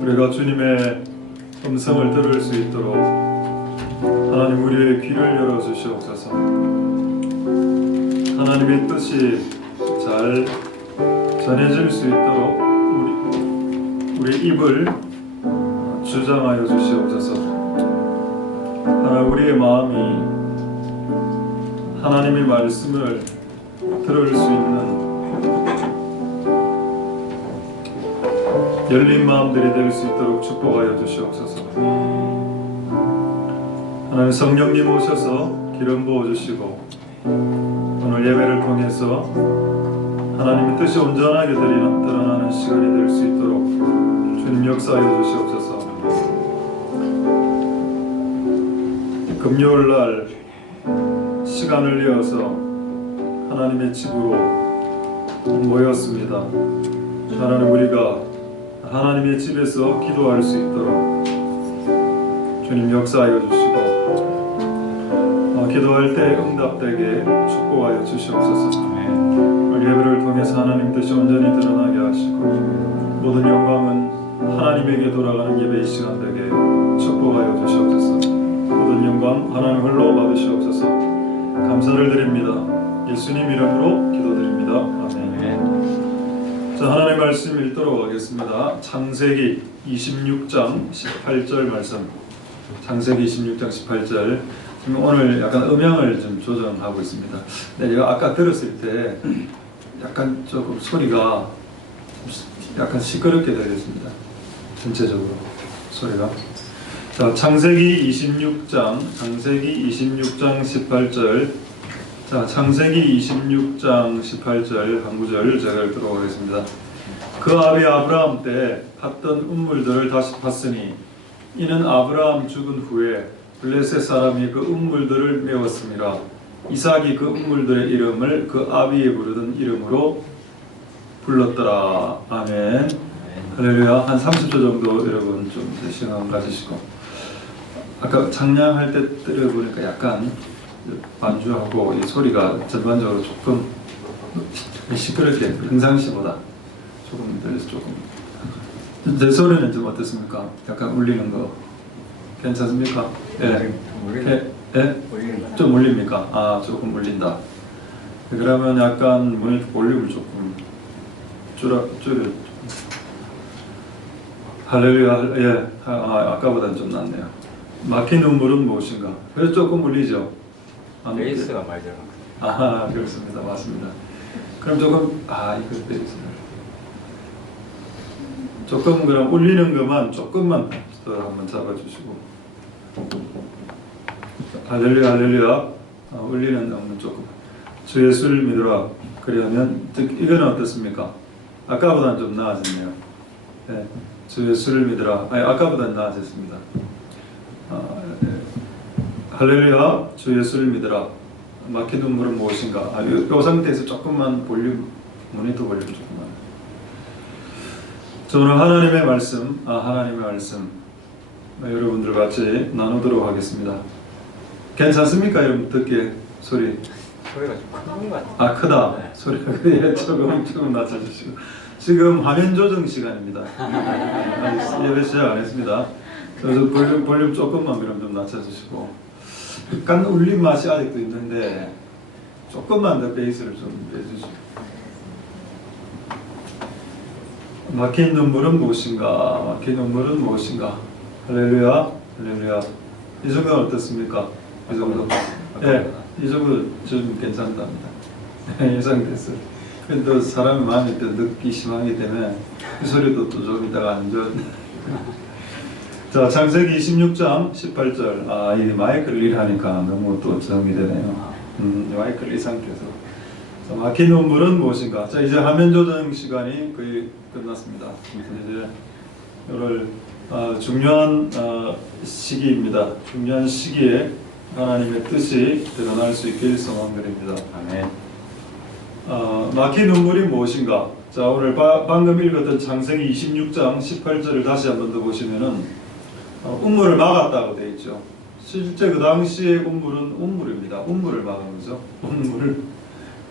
우리가 주님의 음성을 들을 수 있도록 하나님 우리의 귀를 열어주시옵소서. 하나님의 뜻이 잘 전해질 수 있도록 우리 입을 주장하여 주시옵소서. 하나님 우리의 마음이 하나님의 말씀을 들을 수 있는 열린 마음들이 될 수 있도록 축복하여 주시옵소서. 하나님 성령님 오셔서 기름 부어주시고 오늘 예배를 통해서 하나님의 뜻이 온전하게 드러나는 시간이 될 수 있도록 주님 역사하여 주시옵소서. 금요일날 시간을 내어서 하나님의 집으로 모였습니다. 하나님 우리가 하나님의 집에서 기도할 수 있도록 주님 역사하여 주시고 기도할 때 응답되게 축복하여 주시옵소서. 예배를 통해서 하나님 뜻이 온전히 드러나게 하시고 모든 영광은 하나님에게 돌아가는 예배의 시간 되게 축복하여 주시옵소서. 모든 영광 하나님 홀로 받으시옵소서. 감사를 드립니다. 예수님 이름으로 기도드립니다. 아멘. 자, 하나님의 말씀 읽도록 하겠습니다. 창세기 26장 18절 말씀. 창세기 26장 18절. 지금 오늘 약간 음향을 좀 조정하고 있습니다. 네, 제가 아까 들었을 때 약간 조금 소리가 약간 시끄럽게 들렸습니다. 전체적으로 소리가. 자, 창세기 26장 18절. 자, 창세기 26장 18절 한 구절 제가 읽도록 하겠습니다. 그 아비 아브라함 때 팠던 음물들을 다시 팠으니 이는 아브라함 죽은 후에 블레셋 사람이 그 음물들을 메웠습니다. 이삭이 그 음물들의 이름을 그 아비에 부르던 이름으로 불렀더라. 아멘. 할렐루야. 한 30초 정도 여러분 좀 시간 가지시고, 아까 찬양할 때 들어보니까 약간 반주하고 이 소리가 전반적으로 조금 시끄럽게 평상시보다 조금 들려서 조금. 제 소리는 좀 어떻습니까? 약간 울리는 거 괜찮습니까? 예. 예? 좀 울립니까? 아, 조금 울린다. 그러면 약간 모니터 볼륨을 조금 줄여. 할렐루야. 예. 아까보다는 좀 낫네요. 막힌 눈물은 무엇인가? 그래서 조금 울리죠. 베이스가 많이 들어간 것 같아요. 그렇습니다. 맞습니다. 그럼 조금 이거 베이스를 조금 그럼 울리는 것만 조금만 더 한번 잡아주시고. 할렐루야 할렐루야. 울리는 것만 조금. 주 예수를 믿으라. 그러면 이거는 어떻습니까? 아까보다는 좀 나아졌네요. 네. 주 예수를 믿으라. 아까보다는 나아졌습니다. 할렐루야. 주 예수를 믿으라. 막힌 눈물은 무엇인가? 이 상태에서 조금만 볼륨, 모니터 볼륨 조금만. 자, 오늘 하나님의 말씀, 여러분들 같이 나누도록 하겠습니다. 괜찮습니까, 여러분? 듣기에 소리가 좀 큰 것 같아요. 크다. 네. 소리가 조금 낮춰주시고. 지금 화면 조정 시간입니다. 아직 예배 시작 안 했습니다. 그래서 볼륨 조금만 그럼 좀 낮춰주시고. 약간 울린 맛이 아직도 있는데 조금만 더 베이스를 좀 내주시고. 막힌 눈물은 무엇인가? 막힌 눈물은 무엇인가? 할렐루야, 할렐루야. 이 정도는 어떻습니까? 이 정도? 예, 이 정도 좀 괜찮답니다. 예상됐어요. 근데 사람의 마음이 또 늦기 심하기 때문에 이 소리도 또 좀 이따가 안 좋은. 자, 창세기 26장 18절. 이 마이크를 일하니까 너무 또 정이 되네요. 마이크를 이 상태에서. 자, 막힌 눈물은 무엇인가? 자, 이제 화면 조정 시간이 거의 끝났습니다. 이제 오늘 중요한 시기입니다. 중요한 시기에 하나님의 뜻이 드러날 수 있길 소망드립니다. 아멘. 막힌 눈물이 무엇인가? 자, 오늘 방금 읽었던 창세기 26장 18절을 다시 한번 더 보시면은 운물을 막았다고 되어 있죠. 실제 그 당시의 운물입니다. 운물을 막은 거죠. 운물.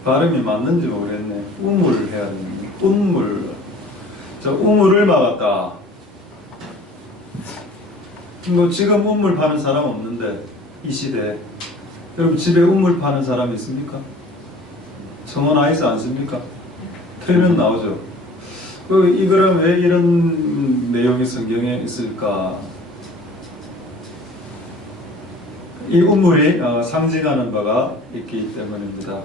발음이 맞는지 모르겠네. 운물을 해야 되는 운물. 자, 우물을 막았다. 뭐 지금 우물 파는 사람 없는데 이 시대에 여러분 집에 우물 파는 사람 있습니까? 청원 아이스 안 씁니까? 틀면 나오죠. 이거는 왜 이런 내용이 성경에 있을까? 이 우물이 상징하는 바가 있기 때문입니다.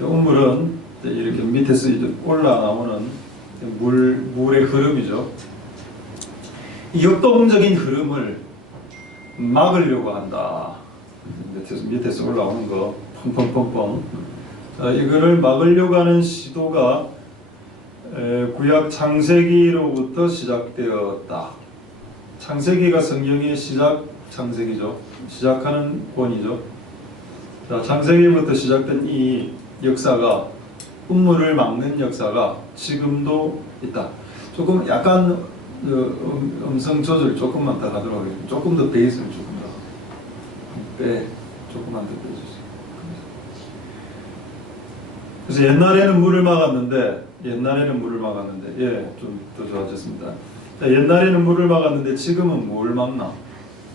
우물은 이렇게 밑에서 올라나오는 물의 흐름이죠. 이 역동적인 흐름을 막으려고 한다. 밑에서 올라오는 거 펑펑펑펑. 이거를 막으려고 하는 시도가 구약 창세기로부터 시작되었다. 창세기가 성경의 창세기죠. 시작하는 권이죠. 자, 창세기부터 시작된 이 역사가 우물을 막는 역사가 지금도 있다. 조금 약간 음성 조절 조금만 더 하도록 하겠습니다. 조금 더 베이스를 조금 더 조금만 더 빼주세요. 그래서 옛날에는 물을 막았는데 좀 더 좋아졌습니다. 자, 옛날에는 물을 막았는데 지금은 뭘 막나?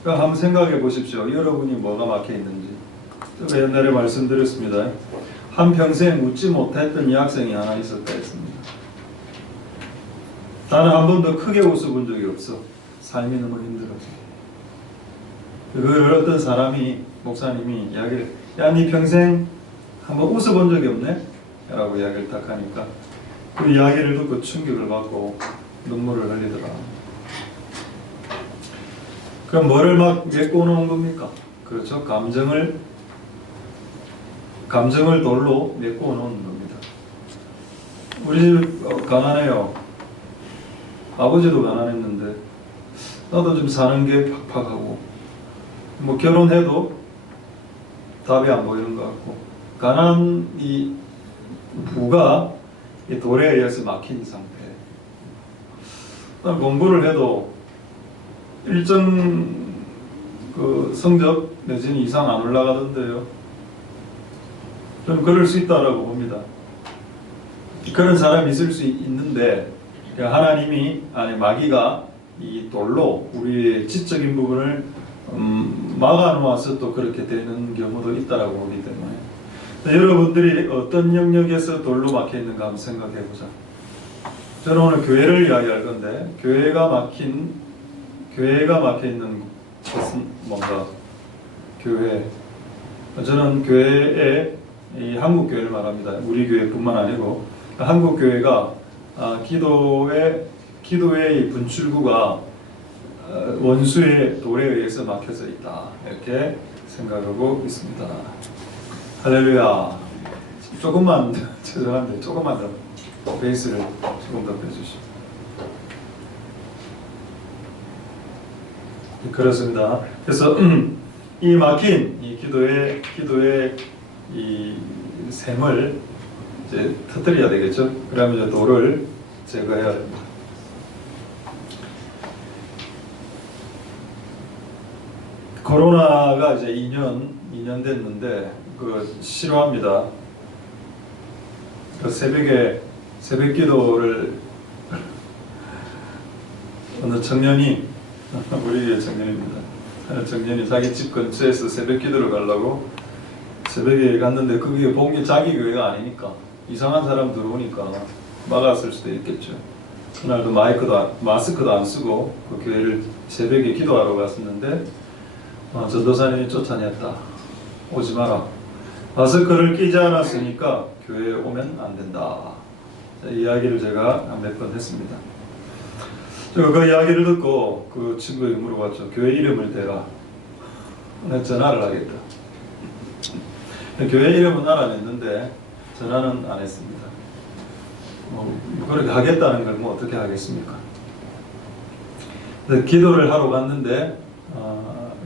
그러니까 한번 생각해 보십시오. 여러분이 뭐가 막혀 있는지. 제가 옛날에 말씀드렸습니다. 한평생 웃지 못했던 여학생이 하나 있었다 했습니다. 나는 한 번도 크게 웃어본 적이 없어. 삶이 너무 힘들어서. 그걸 어떤 사람이, 목사님이 이야기를, 야, 니 평생 한번 웃어본 적이 없네? 라고 이야기를 딱 하니까 그 이야기를 듣고 충격을 받고 눈물을 흘리더라. 그럼 뭐를 막 메꿔 놓은 겁니까? 그렇죠. 감정을 돌로 메꿔 놓은 겁니다. 우리 집 가난해요. 아버지도 가난했는데 나도 좀 사는 게 팍팍하고 뭐 결혼해도 답이 안 보이는 것 같고 가난이 부가 이 돌에 의해서 막힌 상태. 공부를 해도 일정 그 성적 내지는 이상 안 올라가던데요. 좀 그럴 수 있다라고 봅니다. 그런 사람이 있을 수 있는데 하나님이 마귀가 이 돌로 우리의 지적인 부분을 막아 놓아서 또 그렇게 되는 경우도 있다라고 보기 때문에 여러분들이 어떤 영역에서 돌로 막혀 있는가 한번 생각해 보자. 저는 오늘 교회를 이야기할 건데 교회가 막혀 있는 것은 뭔가 교회. 저는 교회에 이 한국 교회를 말합니다. 우리 교회뿐만 아니고 한국 교회가 기도의 분출구가 원수의 돌에 의해서 막혀져 있다. 이렇게 생각하고 있습니다. 할렐루야. 조금만 죄송한데 조금만 더 베이스를 조금 더 빼주시오. 그렇습니다. 그래서 이 막힌 이 기도의 이 샘을 이제 터뜨려야 되겠죠. 그러면 이제 돌을 제거해야 됩니다. 코로나가 이제 2년 됐는데 싫어합니다. 새벽 기도를 어느 청년이 우리 청년입니다. 청년이 자기 집 근처에서 새벽 기도를 가려고 새벽에 갔는데 그게 본 게 자기 교회가 아니니까 이상한 사람 들어오니까 막았을 수도 있겠죠. 그날도 마스크도 안 쓰고 그 교회를 새벽에 기도하러 갔었는데 전도사님이 쫓아냈다. 오지 마라. 마스크를 끼지 않았으니까 교회에 오면 안 된다. 이야기를 제가 몇 번 했습니다. 그 이야기를 듣고 그 친구에게 물어봤죠. 교회 이름을 대라. 내가 전화를 하겠다. 교회 이름은 알아냈는데 전화는 안 했습니다. 그렇게 하겠다는 걸 뭐 어떻게 하겠습니까? 기도를 하러 갔는데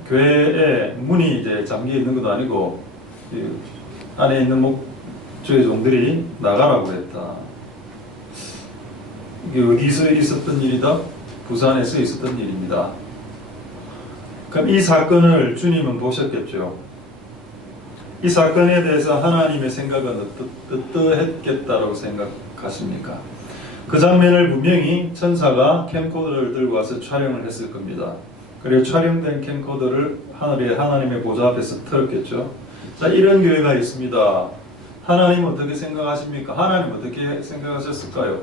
교회에 문이 이제 잠겨 있는 것도 아니고 안에 있는 목주의 종들이 나가라고 했다. 이게 어디서 있었던 일이다? 부산에서 있었던 일입니다. 그럼 이 사건을 주님은 보셨겠죠. 이 사건에 대해서 하나님의 생각은 어떠했겠다고 생각하십니까? 그 장면을 분명히 천사가 캠코더를 들고 와서 촬영을 했을 겁니다. 그리고 촬영된 캠코더를 하늘에 하나님의 보좌 앞에서 틀었겠죠. 자, 이런 교회가 있습니다. 하나님 어떻게 생각하십니까? 하나님 어떻게 생각하셨을까요?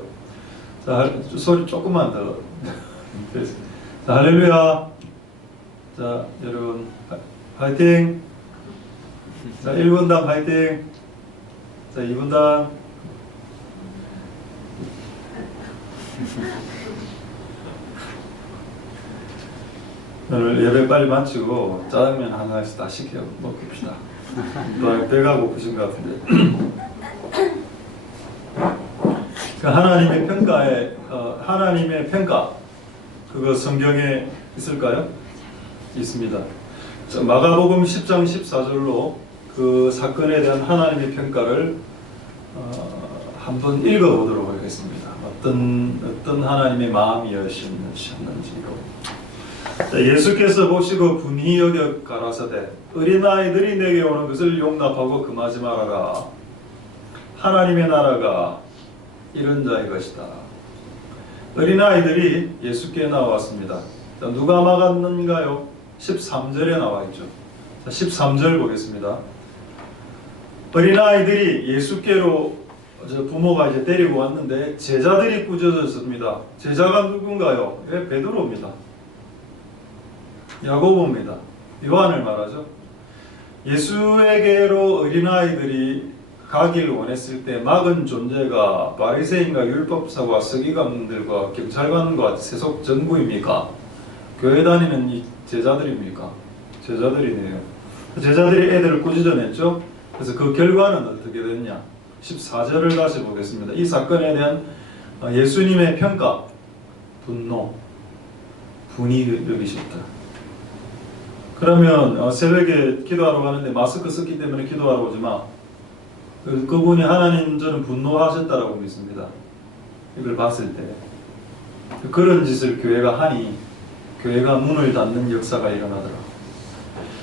자, 소리 조금만 더. 자, 할렐루야. 자, 여러분 화이팅. 자, 1분단 화이팅. 자, 2분단. 오늘 예배 빨리 마치고 짜장면 하나씩 다 시켜 먹읍시다. 배가 고프신 것 같은데. 그 하나님의 평가에 하나님의 평가 그거 성경에 있을까요? 있습니다. 자, 마가복음 10장 14절로 그 사건에 대한 하나님의 평가를 한번 읽어보도록 하겠습니다. 어떤 하나님의 마음이었는지로. 자, 예수께서 보시고 분이 여겨 가라사대 어린아이들이 내게 오는 것을 용납하고 금하지 말아라. 하나님의 나라가 이런 자의 것이다. 어린아이들이 예수께 나왔습니다. 자, 누가 막았는가요? 13절에 나와 있죠. 자, 13절 보겠습니다. 어린아이들이 예수께로 부모가 이제 데리고 왔는데 제자들이 꾸짖었습니다. 제자가 누군가요? 베드로입니다. 야고보입니다. 요한을 말하죠. 예수에게로 어린아이들이 가길 원했을 때 막은 존재가 바리새인과 율법사와 서기관들과 경찰관과 세속 정부입니까? 교회 다니는 이 제자들입니까? 제자들이네요. 제자들이 애들을 꾸짖어냈죠. 그래서 그 결과는 어떻게 됐냐? 14절을 다시 보겠습니다. 이 사건에 대한 예수님의 평가, 분노, 분이 여기셨다. 그러면 새벽에 기도하러 가는데 마스크 썼기 때문에 기도하러 오지 마. 그분이 하나님 저는 분노하셨다라고 믿습니다. 이걸 봤을 때 그런 짓을 교회가 하니 교회가 문을 닫는 역사가 일어나더라.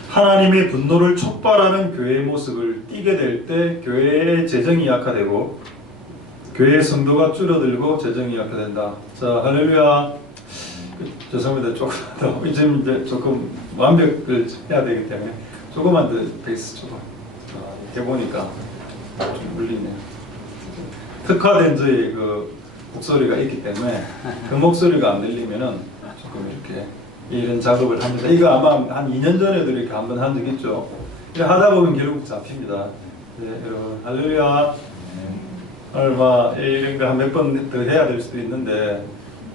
하나님의 분노를 촉발하는 교회의 모습을 띠게 될 때 교회의 재정이 약화되고 교회의 성도가 줄어들고 재정이 약화된다. 자, 할렐루야. 죄송합니다. 조금 더 이제 조금 완벽을 해야 되기 때문에 조금만 더 베이스 조금 해보니까 좀 물리네요. 특화된 저희 그 목소리가 있기 때문에 그 목소리가 안 들리면은 조금 이렇게 이런 작업을 합니다. 이거 아마 한 2년 전에도 이렇게 한번 한 적 있죠. 이렇게 하다 보면 결국 잡힙니다. 네, 여러분 할렐루야. 얼마 이런 거 한 몇 번 더 해야 될 수도 있는데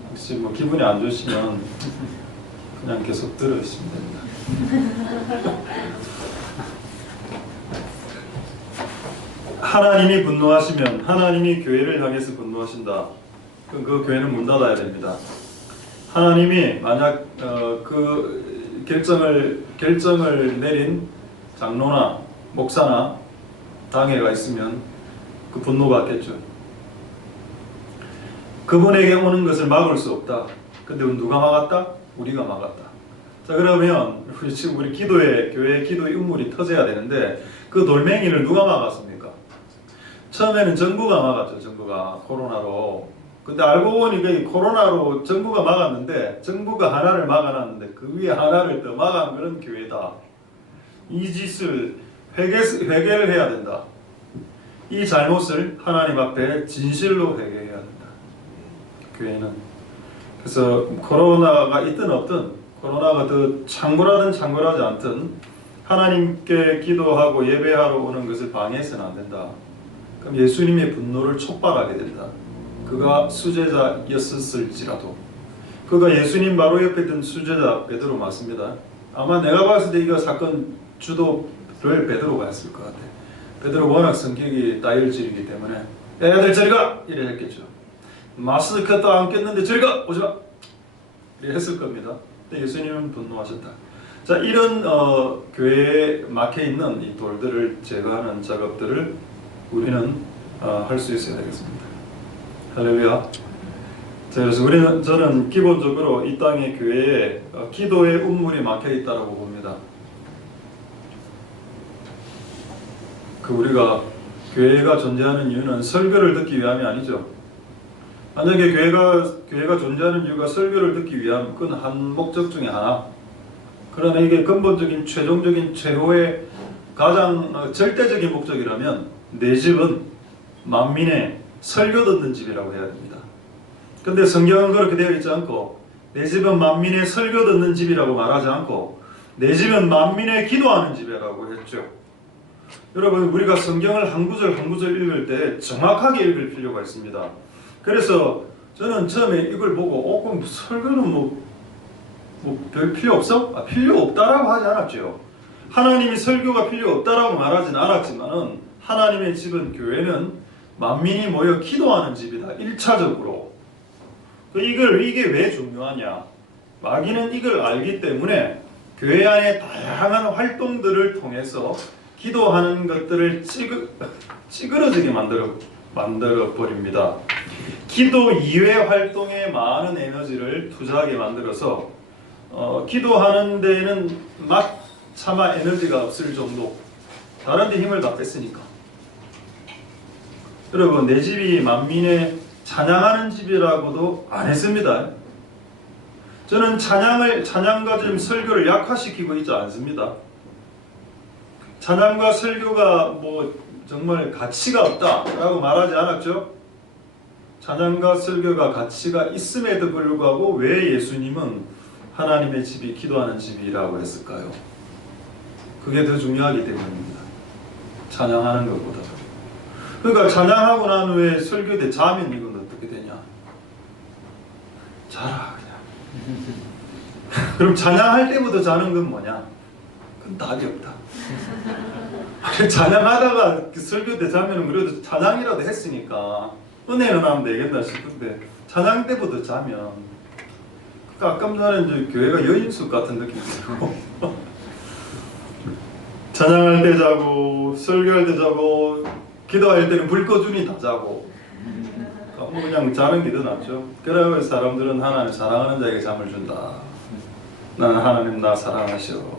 혹시 뭐 기분이 안 좋으시면 그냥 계속 들으시면 됩니다. 하나님이 분노하시면 하나님이 교회를 향해서 분노하신다. 그럼 그 교회는 문 닫아야 됩니다. 하나님이 만약 그 결정을 내린 장로나 목사나 당회가 있으면 그 분노받겠죠. 그분에게 오는 것을 막을 수 없다. 근데 누가 막았다? 우리가 막았다. 자, 그러면 지금 우리 교회 기도의 음물이 터져야 되는데 그 돌멩이를 누가 막았습니까? 처음에는 정부가 막았죠. 정부가 코로나로. 근데 알고 보니 그 코로나로 정부가 막았는데 정부가 하나를 막아놨는데 그 위에 하나를 더 막은 그런 교회다. 이 짓을 회개를 해야 된다. 이 잘못을 하나님 앞에 진실로 회개해야 된다. 교회는. 그래서 코로나가 있든 없든 코로나가 더 창궐하든 창궐하지 않든 하나님께 기도하고 예배하러 오는 것을 방해해서는 안 된다. 그럼 예수님의 분노를 촉발하게 된다. 그가 수제자였을지라도 그가 예수님 바로 옆에 있던 수제자 베드로 맞습니다. 아마 내가 봤을 때 이거 사건 주도를 베드로가 했을 것 같아. 베드로 워낙 성격이 다혈질이기 때문에 애들 저리 가! 이래 했겠죠. 마스크도 안 꼈는데 저리 가! 오지 마! 이래 했을 겁니다. 근데 예수님은 분노하셨다. 자, 이런 교회에 막혀있는 이 돌들을 제거하는 작업들을 우리는 할 수 있어야 되겠습니다. 할렐루야. 자, 그래서 저는 기본적으로 이 땅의 교회에 기도의 운물이 막혀 있다고 봅니다. 우리가 교회가 존재하는 이유는 설교를 듣기 위함이 아니죠. 만약에 교회가 존재하는 이유가 설교를 듣기 위함, 그건 한 목적 중에 하나. 그러나 이게 근본적인 최종적인 최후의 가장 절대적인 목적이라면 내 집은 만민의 설교 듣는 집이라고 해야 됩니다. 근데 성경은 그렇게 되어 있지 않고 내 집은 만민의 설교 듣는 집이라고 말하지 않고 내 집은 만민의 기도하는 집이라고 했죠. 여러분, 우리가 성경을 한 구절 한 구절 읽을 때 정확하게 읽을 필요가 있습니다. 그래서 저는 처음에 이걸 보고 그럼 설교는 별 필요 없어? 필요 없다라고 하지 않았죠. 하나님이 설교가 필요 없다라고 말하지는 않았지만은 하나님의 집은, 교회는 만민이 모여 기도하는 집이다. 1차적으로. 이게 왜 중요하냐? 마귀는 이걸 알기 때문에 교회 안에 다양한 활동들을 통해서 기도하는 것들을 찌그러지게 만들어 버립니다. 기도 이외 활동에 많은 에너지를 투자하게 만들어서 기도하는 데에는 차마 에너지가 없을 정도, 다른 데 힘을 다 뺐으니까. 여러분, 내 집이 만민의 찬양하는 집이라고도 안 했습니다. 저는 찬양과 지금 설교를 약화시키고 있지 않습니다. 찬양과 설교가 정말 가치가 없다라고 말하지 않았죠. 찬양과 설교가 가치가 있음에도 불구하고 왜 예수님은 하나님의 집이 기도하는 집이라고 했을까요? 그게 더 중요하기 때문입니다. 찬양하는 것보다. 그러니까 찬양하고 난 후에 설교 때 자면 이건 어떻게 되냐? 자라 그냥. 그럼 찬양할 때부터 자는 건 뭐냐? 그건 답이 없다. 찬양하다가 설교 때 자면 그래도 찬양이라도 했으니까 은혜는 하면 되겠다 싶은데 찬양 때부터 자면, 그러니까 아까 전에 이제 교회가 여인숙 같은 느낌이 들고 찬양할 때 자고 설교할 때 자고 기도할 때는 불 꺼주니 다 자고 그냥 자는 게 더 낫죠. 그래서 사람들은 하나님 사랑하는 자에게 잠을 준다. 나는 하나님 나 사랑하시오.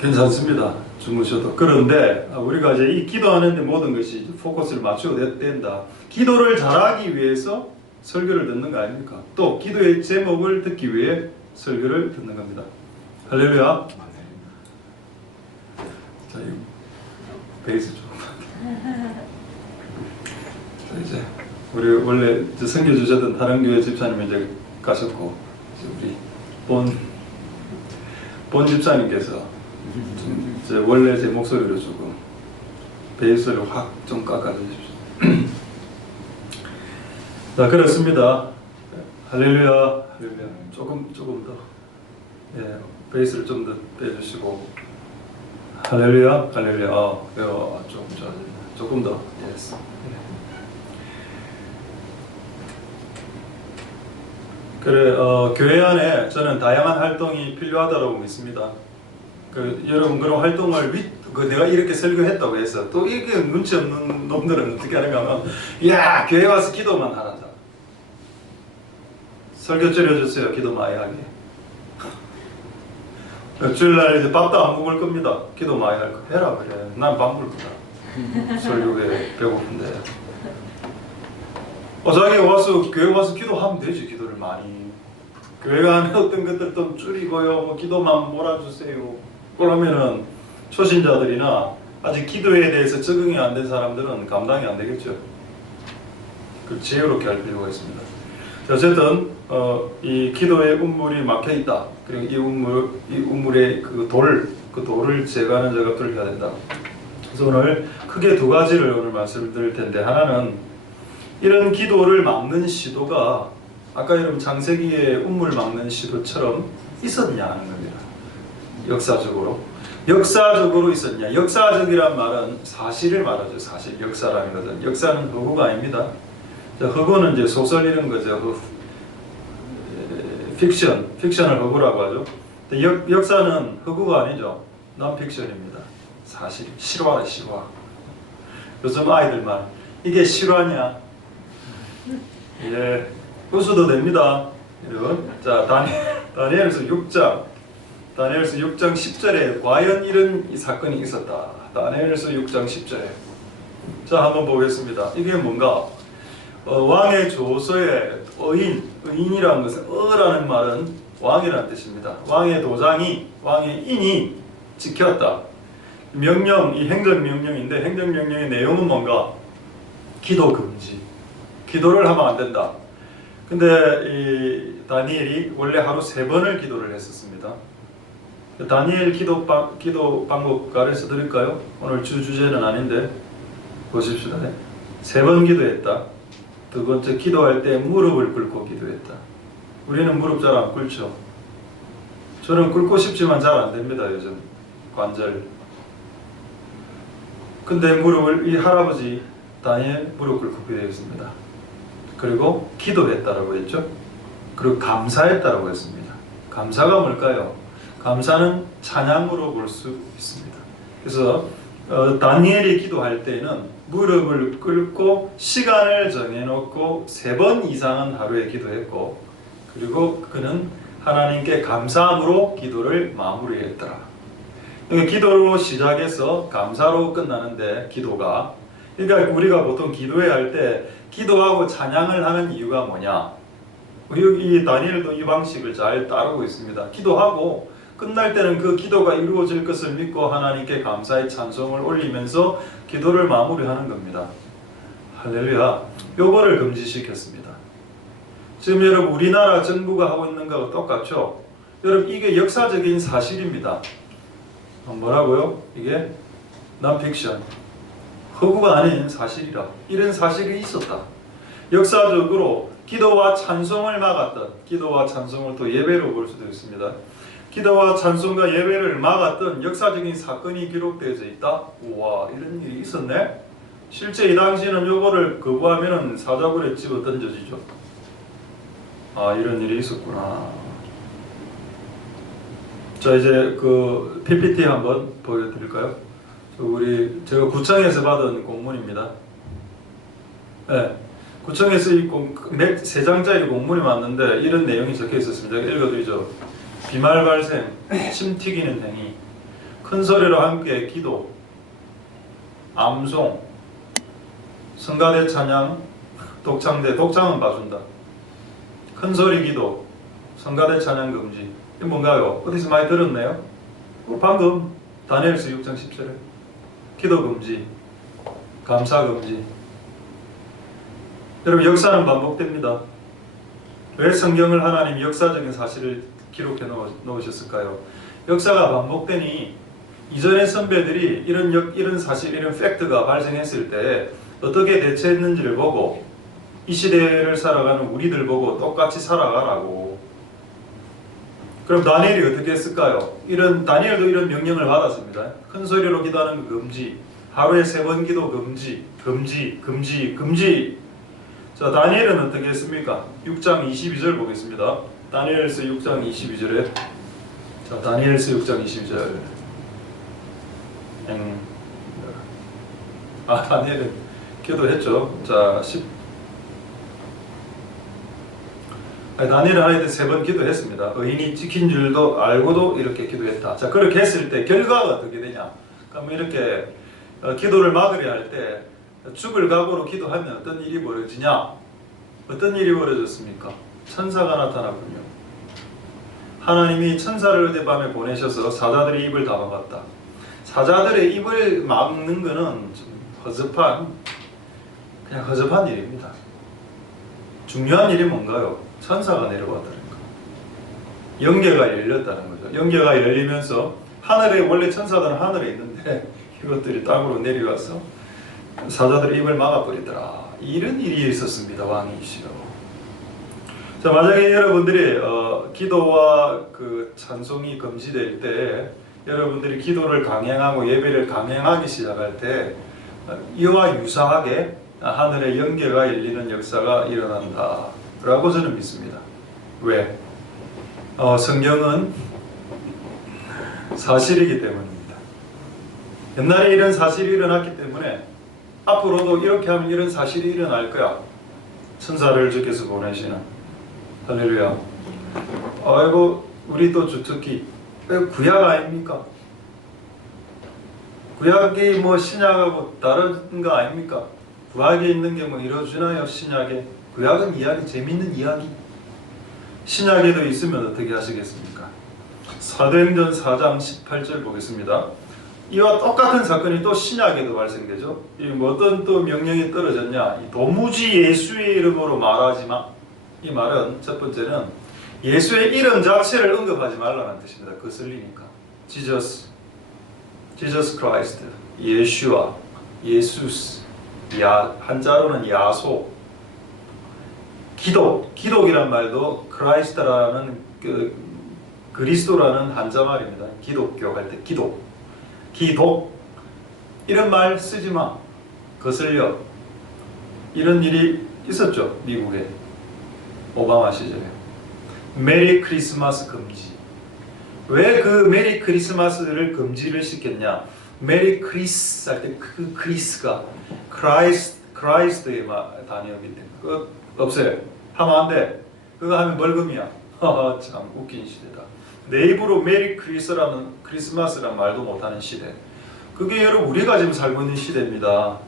괜찮습니다. 주무셔도. 그런데 우리가 이제 이 기도하는 데 모든 것이 포커스를 맞추어야 된다. 기도를 잘하기 위해서 설교를 듣는 거 아닙니까? 또 기도의 제목을 듣기 위해 설교를 듣는 겁니다. 할렐루야. 자, 이 베이스 조금만. 자, 이제 우리 원래 선교 주셨던 다른 교회 집사님이 이제 가셨고, 우리 본 집사님께서 이제 원래 제 목소리로 조금 베이스를 확 좀 깎아주십시오. 자, 그렇습니다. 할렐루야, 할렐루야. 조금 더, 예, 베이스를 좀 더 빼주시고, 할렐루야, 할렐루야. 조금 더, 예스. 그래, 교회 안에 저는 다양한 활동이 필요하다고 믿습니다. 여러분, 그런 활동을 내가 이렇게 설교했다고 해서 또 이게 눈치 없는 놈들은 어떻게 하는가 하면, 야, 교회 와서 기도만 하라. 설교 줄여주세요. 기도 많이 하게. 주일날 이제 밥도 안 먹을 겁니다. 기도 많이 할 거 해라 그래. 난 밥 먹을 거다. 설교에 배고픈데. 자기 와서 교회 와서 기도하면 되지. 기도를 많이. 교회가 안에 어떤 것들 좀 줄이고요. 기도만 몰아주세요. 그러면은 초신자들이나 아직 기도에 대해서 적응이 안 된 사람들은 감당이 안 되겠죠. 그 지혜롭게 할 필요가 있습니다. 어쨌든 이 기도의 운물이 막혀 있다. 그리고 이 운물의 그 돌을 제거하는 작업들을 해야 된다. 그래서 오늘 크게 두 가지를 오늘 말씀드릴 텐데, 하나는 이런 기도를 막는 시도가 아까 여러분 창세기의 운물 막는 시도처럼 있었냐 하는 겁니다. 역사적으로 있었냐. 역사적이란 말은 사실을 말하죠. 사실, 역사라는 것은. 역사는 허구가 아닙니다. 허구는 이제 소설 이런 거죠. 픽션을 허구라고 하죠. 역사는 허구가 아니죠. non-fiction입니다. 사실, 실화라, 실화. 요즘 아이들 말, 이게 실화냐? 예, 웃어도 됩니다. 여러분, 자, 다니엘서 6장 10절에 과연 이런 이 사건이 있었다. 다니엘서 6장 10절에. 자, 한번 보겠습니다. 이게 뭔가? 왕의 조서에 의인이라는 것은 어라는 말은 왕이라는 뜻입니다. 왕의 도장이, 왕의 인이 찍혔다. 명령, 이 행정명령인데 행정명령의 내용은 뭔가? 기도 금지. 기도를 하면 안 된다. 근데 이 다니엘이 원래 하루 3번을 기도를 했었습니다. 다니엘 기도 방법 가르쳐 드릴까요? 오늘 주제는 아닌데 보십시다. 3번 기도했다. 두 번째, 기도할 때 무릎을 꿇고 기도했다. 우리는 무릎 잘 안 꿇죠. 저는 꿇고 싶지만 잘 안 됩니다. 요즘 관절. 근데 무릎을, 이 할아버지 다니엘 무릎 꿇고 기도했습니다. 그리고 기도했다라고 했죠. 그리고 감사했다라고 했습니다. 감사가 뭘까요? 감사는 찬양으로 볼 수 있습니다. 그래서 다니엘이 기도할 때는 무릎을 꿇고 시간을 정해놓고 3번 이상은 하루에 기도했고, 그리고 그는 하나님께 감사함으로 기도를 마무리했더라. 기도로 시작해서 감사로 끝나는데, 기도가, 그러니까 우리가 보통 기도해야 할 때 기도하고 찬양을 하는 이유가 뭐냐? 이 다니엘도 이 방식을 잘 따르고 있습니다. 기도하고 끝날 때는 그 기도가 이루어질 것을 믿고 하나님께 감사의 찬송을 올리면서 기도를 마무리하는 겁니다. 할렐루야. 요거를 금지시켰습니다. 지금 여러분 우리나라 정부가 하고 있는 거하고 똑같죠? 여러분 이게 역사적인 사실입니다. 뭐라고요? 이게 non-fiction, 허구가 아닌 사실이라. 이런 사실이 있었다. 역사적으로 기도와 찬송을 막았던, 기도와 찬송을 또 예배로 볼 수도 있습니다. 기도와 찬송과 예배를 막았던 역사적인 사건이 기록되어져 있다. 우와, 이런 일이 있었네. 실제 이 당시에는 요거를 거부하면은 사자굴에 집어 던져지죠. 아, 이런 일이 있었구나. 자, 이제 그 PPT 한번 보여드릴까요? 제가 구청에서 받은 공문입니다. 네, 구청에서 이 3장짜리 공문이 왔는데 이런 내용이 적혀 있었습니다. 읽어드리죠. 비말 발생, 침 튀기는 행위, 큰 소리로 함께 기도, 암송, 성가대 찬양, 독창은 봐준다. 큰 소리 기도, 성가대 찬양 금지. 이게 뭔가요? 어디서 많이 들었네요? 방금 다니엘서 6장 10절에 기도 금지, 감사 금지. 여러분 역사는 반복됩니다. 왜 성경을 하나님이 역사적인 사실을 기록해 놓으셨을까요? 역사가 반복되니 이전의 선배들이 이런 사실, 이런 팩트가 발생했을 때 어떻게 대처했는지를 보고 이 시대를 살아가는 우리들 보고 똑같이 살아가라고. 그럼 다니엘이 어떻게 했을까요? 다니엘도 이런 명령을 받았습니다. 큰 소리로 기도하는 거 금지, 하루에 3번 기도 금지, 금지, 금지, 금지. 자, 다니엘은 어떻게 했습니까? 6장 22절 보겠습니다. 다니엘서 6장 22절에, 자, 다니엘서 6장 22절. 다니엘은 기도했죠. 자, 다니엘은 하나님께 3번 기도했습니다. 의인이 지킨 줄도 알고도 이렇게 기도했다. 자, 그렇게 했을 때 결과가 어떻게 되냐? 그럼 이렇게 기도를 막으려 할 때 죽을 각오로 기도하면 어떤 일이 벌어지냐? 어떤 일이 벌어졌습니까? 천사가 나타났군요. 하나님이 천사를 어젯밤에 보내셔서 사자들의 입을 다 막았다. 사자들의 입을 막는 것은 좀 그냥 허접한 일입니다. 중요한 일이 뭔가요? 천사가 내려왔다는 거. 영계가 열렸다는 거죠. 영계가 열리면서 하늘에, 원래 천사들은 하늘에 있는데 이것들이 땅으로 내려와서 사자들의 입을 막아버리더라. 이런 일이 있었습니다. 왕이시여. 자, 만약에 여러분들이 기도와 그 찬송이 금지될 때 여러분들이 기도를 강행하고 예배를 강행하기 시작할 때 이와 유사하게 하늘의 영계가 열리는 역사가 일어난다 라고 저는 믿습니다. 왜? 성경은 사실이기 때문입니다. 옛날에 이런 사실이 일어났기 때문에 앞으로도 이렇게 하면 이런 사실이 일어날 거야. 천사를 주께서 보내시는. 할렐루야. 아이고, 우리 또 주특기 구약 아닙니까? 구약이 신약하고 다른 거 아닙니까? 구약에 있는 게 이루어지나요? 신약에? 구약은 이야기, 재밌는 이야기. 신약에도 있으면 어떻게 하시겠습니까? 사도행전 4장 18절 보겠습니다. 이와 똑같은 사건이 또 신약에도 발생되죠. 뭐 어떤 또 명령이 떨어졌냐? 도무지 예수의 이름으로 말하지 마. 이 말은 첫 번째는 예수의 이름 자체를 언급하지 말라는 뜻입니다. 거슬리니까. Jesus Christ, 예슈아, 예수스, 한자로는 야소, 기독이란 말도 크라이스트라는 그리스도라는 한자 말입니다. 기독교 할 때 기독 이런 말 쓰지 마. 거슬려. 이런 일이 있었죠. 미국에 오바마 시절에. 메리 크리스마스 금지. 왜 그 메리 크리스마스를 금지를 시켰냐? 메리 크리스 할 때 그 크리스가 크라이스트의 단어이기 때문에 그거 없어요. 하면 안 돼. 그거 하면 벌금이야. 참 웃긴 시대다. 내 입으로 메리 크리스마스라는 말도 못하는 시대. 그게 여러분 우리가 지금 살고 있는 시대입니다.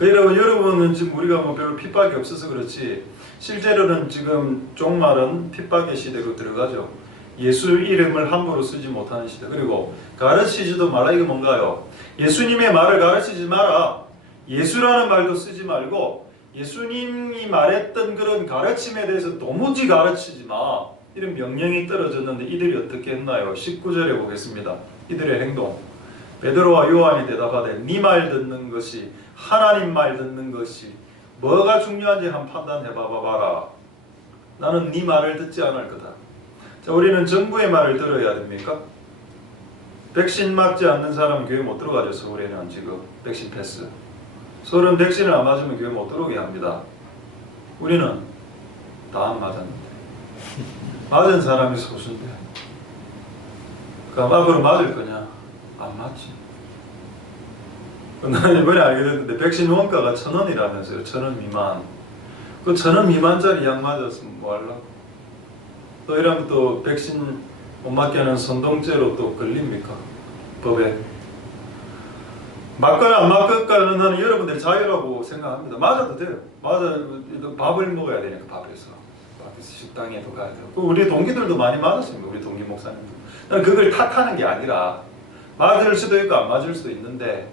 여러분은 지금 우리가 뭐 별로 핍박이 없어서 그렇지 실제로는 지금 종말은 핍박의 시대로 들어가죠. 예수 이름을 함부로 쓰지 못하는 시대. 그리고 가르치지도 마라. 이게 뭔가요? 예수님의 말을 가르치지 마라. 예수라는 말도 쓰지 말고 예수님이 말했던 그런 가르침에 대해서 도무지 가르치지 마. 이런 명령이 떨어졌는데 이들이 어떻게 했나요? 19절에 보겠습니다. 이들의 행동. 베드로와 요한이 대답하되 네 말 듣는 것이 하나님 말 듣는 것이 뭐가 중요한지 한번 판단해 봐봐라. 나는 네 말을 듣지 않을 거다. 자, 우리는 정부의 말을 들어야 됩니까? 백신 맞지 않는 사람은 교회 못 들어가죠. 서울에는 지금 백신 패스. 서울은 백신을 안 맞으면 교회 못 들어오게 합니다. 우리는 다 안 맞았는데 맞은 사람이 소수인데 그럼 앞으로 맞을 거냐? 안 맞지. 나는 이번에 알게 됐는데 백신 원가가 1,000원이라면서요. 1,000원 미만. 그 1,000원 미만짜리 약 맞았으면 뭐 하려고? 또 이러면 또 백신 못 맞게 하는 선동죄로 또 걸립니까? 법에. 맞거나 안 맞거나는 나는 여러분들의 자유라고 생각합니다. 맞아도 돼요. 밥을 먹어야 되니까 밥에서 식당에도 가야 되고. 우리 동기들도 많이 맞았습니다. 우리 동기 목사님도. 나는 그걸 탓하는 게 아니라 맞을 수도 있고 안 맞을 수도 있는데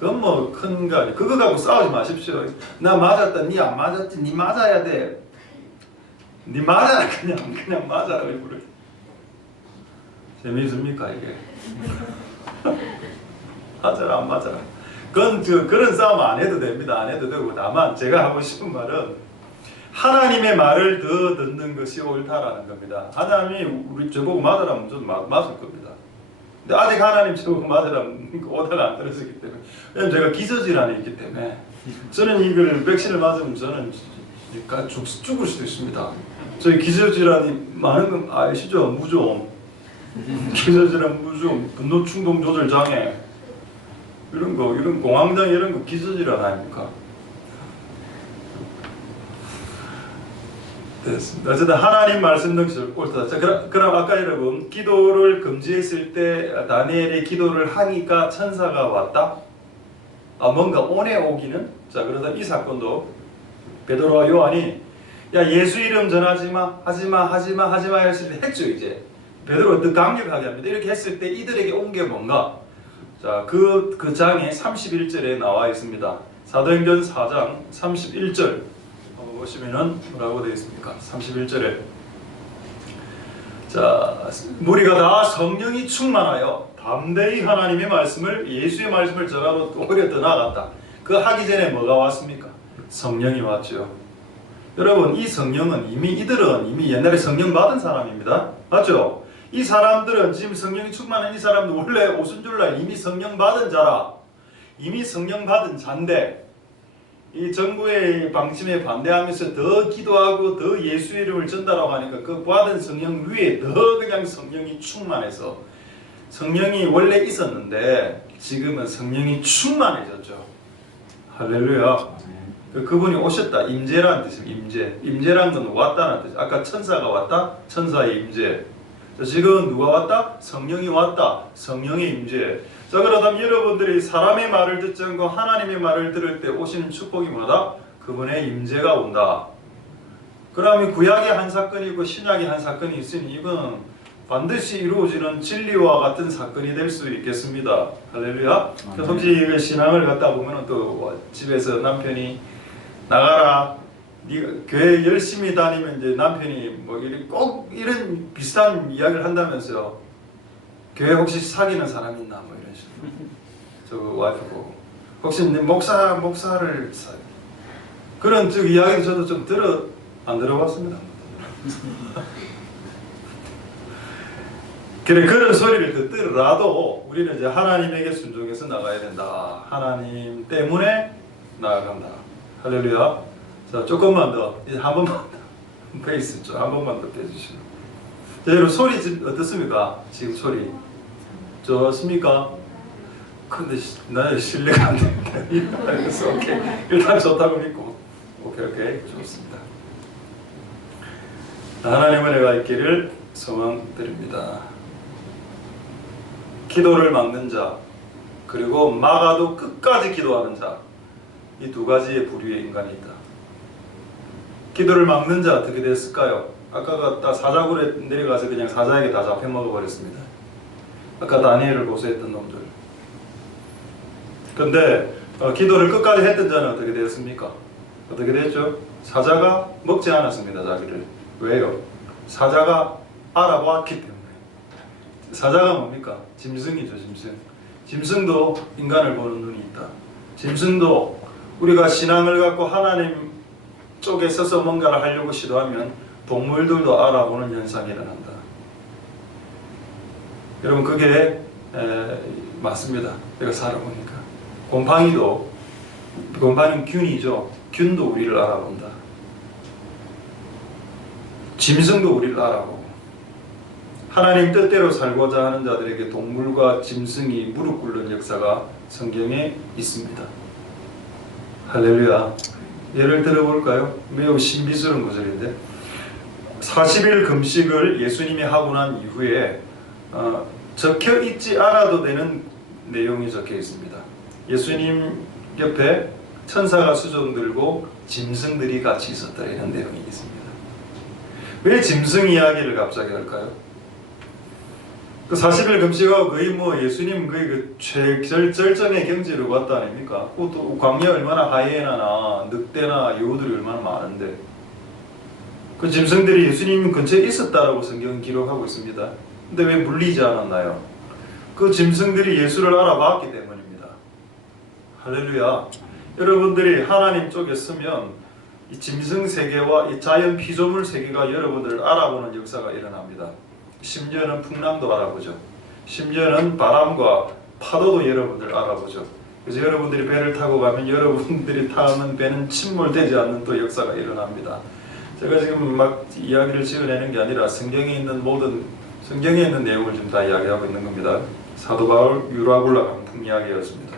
그건 뭐 큰 거 아니에요. 그거 갖고 싸우지 마십시오. 나 맞았다. 니 안 맞았지. 니 맞아야 돼. 니 맞아라. 그냥 맞아라. 일부러. 재미있습니까 이게? 맞아라 안 맞아라. 그런 싸움 안 해도 됩니다. 안 해도 되고 다만 제가 하고 싶은 말은 하나님의 말을 더 듣는 것이 옳다라는 겁니다. 하나님이 우리 저보고 맞으라면 저도 맞을 겁니다. 근데 아직 하나님 저보고 맞으라면 오다가 안 들었기 때문에. 왜냐면 제가 기저질환이 있기 때문에 저는 이걸 백신을 맞으면 저는 죽을 수도 있습니다. 저희 기저질환이 많은 건 아시죠? 무좀, 기저질환, 무좀, 분노 충동 조절 장애 이런 공황장 이런 거 기저질환 아닙니까? 됐습니다. 어쨌든 하나님 말씀 능치 옳다. 자, 그럼 아까 여러분 기도를 금지했을 때 다니엘의 기도를 하니까 천사가 왔다. 뭔가 오네 오기는. 자, 그러다 이 사건도 베드로와 요한이 야 예수 이름 전하지 마, 하지 마 했을 때 했죠. 이제 베드로가 더 강력하게 합니다. 이렇게 했을 때 이들에게 온 게 뭔가. 자, 그 장에 31절에 나와 있습니다. 사도행전 4장 31절. 보시면은 뭐라고 되어 있습니까? 31절에 자, 무리가 다 성령이 충만하여 담대히 하나님의 말씀을 예수의 말씀을 전하러 오히려 더 나아갔다. 그 하기 전에 뭐가 왔습니까? 성령이 왔죠. 여러분 이 성령은 이들은 이미 옛날에 성령 받은 사람입니다. 맞죠? 이 사람들은 지금 성령이 충만한 이 사람들 원래 오순절날 이미 성령 받은 자라. 이미 성령 받은 자인데 이 정부의 방침에 반대하면서 더 기도하고 더 예수 이름을 전달하고 하니까 그 받은 성령 위에 더 그냥 성령이 충만해서 성령이 원래 있었는데 지금은 성령이 충만해졌죠. 할렐루야. 그분이 오셨다. 임재라는 뜻입니다. 임재라는 건 왔다는 뜻. 아까 천사가 왔다. 천사의 임재. 지금 누가 왔다? 성령이 왔다. 성령의 임재. 자, 그러다면 여러분들이 사람의 말을 듣지 않고 하나님의 말을 들을 때 오시는 축복이 뭐다? 그분의 임재가 온다. 그러면 구약의 한 사건이고 신약의 한 사건이 있으니 이건 반드시 이루어지는 진리와 같은 사건이 될 수 있겠습니다. 할렐루야. 혹시 이거 신앙을 갖다 보면 또 집에서 남편이 나가라, 네가 교회 열심히 다니면 이제 남편이 뭐 꼭 이런 비슷한 이야기를 한다면서요. 교회 혹시 사귀는 사람 있나 뭐 이런 식으로. 저 와이프 보고 혹시 목사를 그런 즉 이야기도 저도 좀 안 들어봤습니다. 그래, 그런 소리를 듣더라도 우리는 이제 하나님에게 순종해서 나가야 된다. 하나님 때문에 나아간다. 할렐루야. 자, 조금만 더, 이제 한 번만 더, 베이스 좀 한 번만 더 빼주시고. 자, 여러분 소리 지금 어떻습니까? 지금 소리 좋습니까? 근데 나의 신뢰가 안 됩니다. 그래서 오케이, 일단 좋다고 믿고, 오케이, 좋습니다. 하나님의 은혜가 있기를 소망드립니다. 기도를 막는 자, 그리고 막아도 끝까지 기도하는 자, 이 두 가지의 부류의 인간이 있다. 기도를 막는 자 어떻게 됐을까요? 아까가 딱 사자굴에 내려가서 그냥 사자에게 다 잡혀 먹어버렸습니다. 아까 다니엘을 고소했던 놈들. 근데 기도를 끝까지 했던 자는 어떻게 되었습니까? 어떻게 됐죠? 사자가 먹지 않았습니다. 자기를. 왜요? 사자가 알아보았기 때문에. 사자가 뭡니까? 짐승이죠. 짐승도 인간을 보는 눈이 있다. 짐승도 우리가 신앙을 갖고 하나님 쪽에 서서 뭔가를 하려고 시도하면 동물들도 알아보는 현상이 일어난다. 여러분 그게 맞습니다. 내가 살아보니까. 곰팡이는 균이죠. 균도 우리를 알아본다. 짐승도 우리를 알아보고, 하나님 뜻대로 살고자 하는 자들에게 동물과 짐승이 무릎 꿇는 역사가 성경에 있습니다. 할렐루야. 예를 들어볼까요? 매우 신비스러운 구절인데 40일 금식을 예수님이 하고 난 이후에 적혀 있지 않아도 되는 내용이 적혀 있습니다. 예수님 옆에 천사가 수종 들고 짐승들이 같이 있었다, 이런 내용이 있습니다. 왜 짐승 이야기를 갑자기 할까요? 그 40일 금식하고 거의 뭐 예수님 거의 그 절정의 경지로 갔다 아닙니까? 또 광야 얼마나 하이에나나 늑대나 여우들이 얼마나 많은데 그 짐승들이 예수님 근처에 있었다라고 성경은 기록하고 있습니다. 근데 왜 물리지 않았나요? 그 짐승들이 예수를 알아봤기 때문입니다. 할렐루야. 여러분들이 하나님 쪽에 서면 이 짐승 세계와 이 자연 피조물 세계가 여러분들을 알아보는 역사가 일어납니다. 심지어는 풍랑도 알아보죠. 심지어는 바람과 파도도 여러분들 알아보죠. 그래서 여러분들이 배를 타고 가면 여러분들이 타는 배는 침몰되지 않는 또 역사가 일어납니다. 제가 지금 막 이야기를 지어내는 게 아니라 성경에 있는 내용을 지금 다 이야기하고 있는 겁니다. 사도 바울 유라굴라 강풍 이야기였습니다.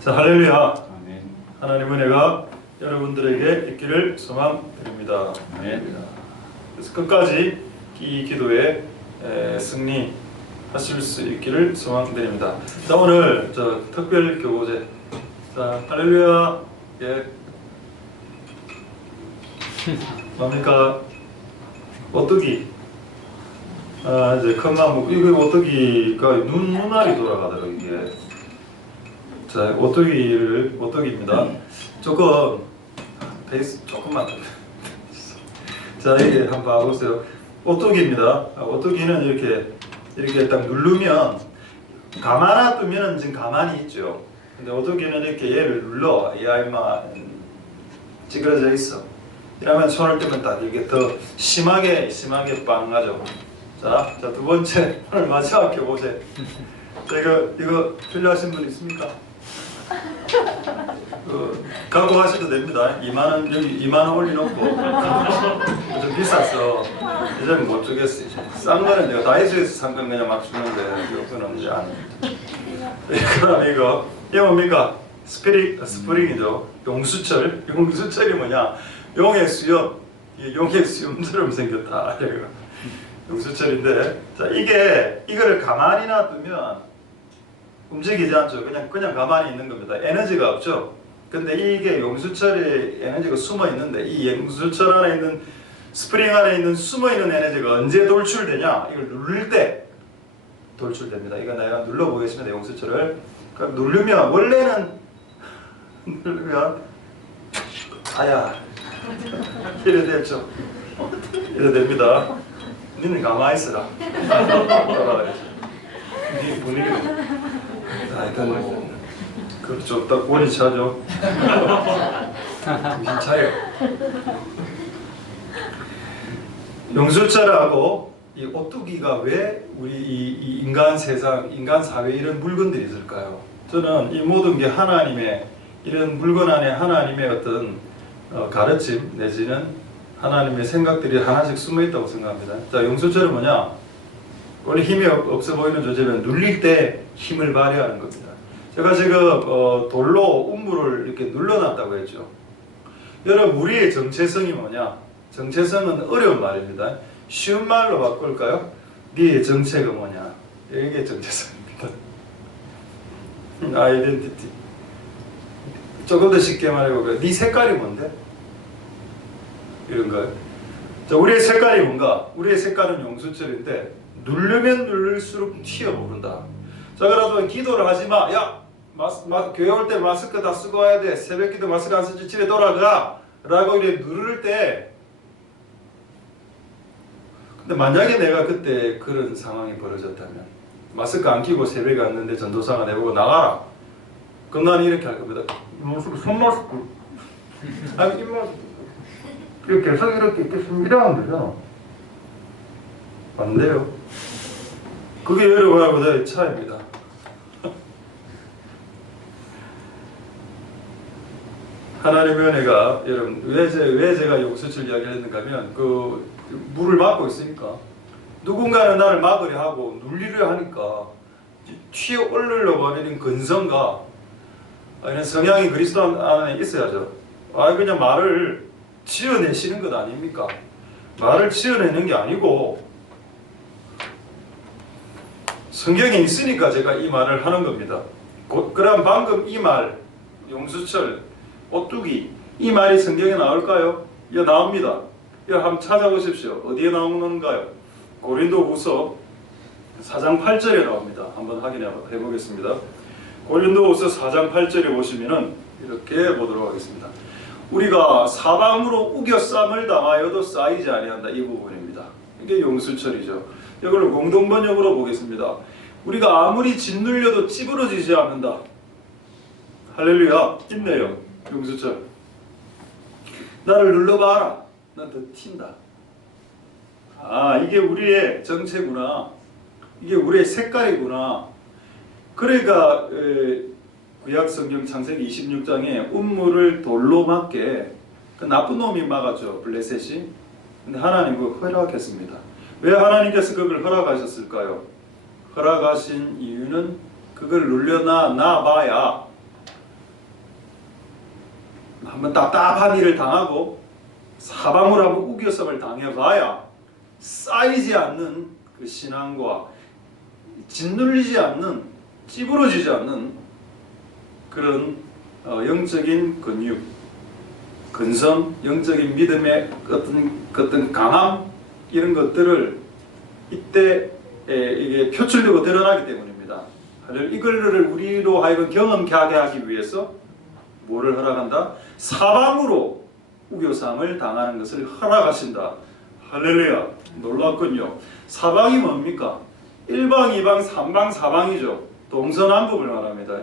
자, 할렐루야. 아멘. 하나님 은혜가 여러분들에게 있기를 소망드립니다. 아멘. 그래서 끝까지 이 기도에 승리하실 수 있기를 소망드립니다. 자, 오늘 저 특별 교보제. 자, 할렐루야. 예. 뭡니까? 오뚜기. 이제 큰나무. 이게 오뚜기가 눈알이 돌아가더라고요, 이게. 자, 오뚜기입니다. 조금 베이스 조금만 더. 자, 이게 한번 봐보세요. 오뚜기입니다. 오뚜기는 이렇게 딱 누르면 가만히 두면은 지금 가만히 있죠. 근데 오뚜기는 이렇게 얘를 눌러. 이 아이만 찌그러져 있어. 이러면 손을 떼면 딱 이게 더 심하게 빵하죠. 자, 두 번째 오늘 마지막 교보제. 이거 필요하신 분 있습니까? 갖고 가셔도 됩니다. 2만원, 여기 2만원 올려놓고 좀 비쌌어. 이제 못 주겠어. 이제 싼 거는 내가 다이소에서 산 건 그냥 막 주는데 이거는 이제 안. 그럼 이거 뭡니까? 스프링이죠. 용수철이 뭐냐? 용의 수염처럼 생겼다. 용수철인데, 자, 이거를 가만히 놔두면 움직이지 않죠. 그냥 가만히 있는 겁니다. 에너지가 없죠. 근데 이게 용수철의 에너지가 숨어 있는데 이 용수철 안에 있는 스프링 안에 있는 숨어 있는 에너지가 언제 돌출되냐? 이걸 누를 때 돌출됩니다. 이거 내가 눌러 보겠습니다. 용수철을. 그럼 누르면 원래는 누르면 아야 이래 되죠. 이래 됩니다. 니는 가만히 있어라. 돌아가야지. 니 분위기로. 하여튼 그렇죠. 딱 원이 차죠. 정신 차려. 용수철하고 이 오뚜기가 왜 우리 이 인간 세상, 인간 사회에 이런 물건들이 있을까요? 저는 이 모든 게 하나님의 이런 물건 안에 하나님의 어떤 가르침 내지는 하나님의 생각들이 하나씩 숨어 있다고 생각합니다. 자, 용수철은 뭐냐? 원래 힘이 없어 보이는 존재는 눌릴 때 힘을 발휘하는 겁니다. 제가 지금 돌로 운물을 이렇게 눌러놨다고 했죠. 여러분, 우리의 정체성이 뭐냐? 정체성은 어려운 말입니다. 쉬운 말로 바꿀까요? 네 정체가 뭐냐? 이게 정체성입니다. 아이덴티티. 조금 더 쉽게 말해볼까요? 네 색깔이 뭔데? 이런 거예요. 자, 우리의 색깔이 뭔가? 우리의 색깔은 용수철인데 누르면 누를수록 튀어오른다. 자, 그래도 기도를 하지 마. 야, 교회 올 때 마스크 다 쓰고 와야 돼. 새벽기도 마스크 안 쓰지 집에 돌아가. 라고 이렇게 누를 때, 근데 만약에 내가 그때 그런 상황이 벌어졌다면 마스크 안 끼고 새벽에 왔는데 전도사가 내보고 나가라. 그럼 나는 이렇게 할 겁니다. 손 마스크. 아니, 입 마스크. 이렇게 계속 이렇게 있겠습니다 하면 되잖아. 안 돼요. 그게 여러분하고 나의 차이입니다. 하나님의 은혜가, 여러분, 왜 제가 용수철 이야기를 했는가 하면, 물을 막고 있으니까, 누군가는 나를 막으려 하고, 눌리려 하니까, 튀어 오르려고 하는 근성과, 이런 성향이 그리스도 안에 있어야죠. 그냥 말을 지어내시는 것 아닙니까? 말을 지어내는 게 아니고, 성경에 있으니까 제가 이 말을 하는 겁니다. 그럼 방금 이 말, 용수철, 오뚜기, 이 말이 성경에 나올까요? 예, 나옵니다. 예, 한번 찾아보십시오. 어디에 나오는가요? 고린도후서 4장 8절에 나옵니다. 한번 확인해 보겠습니다. 고린도후서 4장 8절에 보시면은 이렇게 보도록 하겠습니다. 우리가 사방으로 우겨쌈을 당하여도 쌓이지 아니한다. 이 부분입니다. 이게 용수철이죠. 이걸 공동번역으로 보겠습니다. 우리가 아무리 짓눌려도 찌부러지지 않는다. 할렐루야. 있네요. 용수철. 나를 눌러봐라. 난 더 튄다. 이게 우리의 정체구나. 이게 우리의 색깔이구나. 그러니까 구약성경 창세기 26장에 운물을 돌로 막게 그 나쁜 놈이 막았죠. 블레셋이. 근데 하나님 그걸 허락했습니다. 왜 하나님께서 그걸 허락하셨을까요? 허락하신 이유는 그걸 눌려놔봐야 한번 답답한 일을 당하고 사방으로 한번 우겨쌈을 당해봐야 쌓이지 않는 그 신앙과 짓눌리지 않는, 찌부러지지 않는 그런 영적인 근육, 근성, 영적인 믿음의 어떤 강함, 이런 것들을 이때 이게 표출되고 드러나기 때문입니다. 이걸 우리로 하여금 경험하게 하기 위해서 뭐를 허락한다? 사방으로 우겨쌈을 당하는 것을 허락하신다. 할렐루야. 놀랍군요. 사방이 뭡니까? 1방, 2방, 3방, 4방이죠. 동서남북을 말합니다.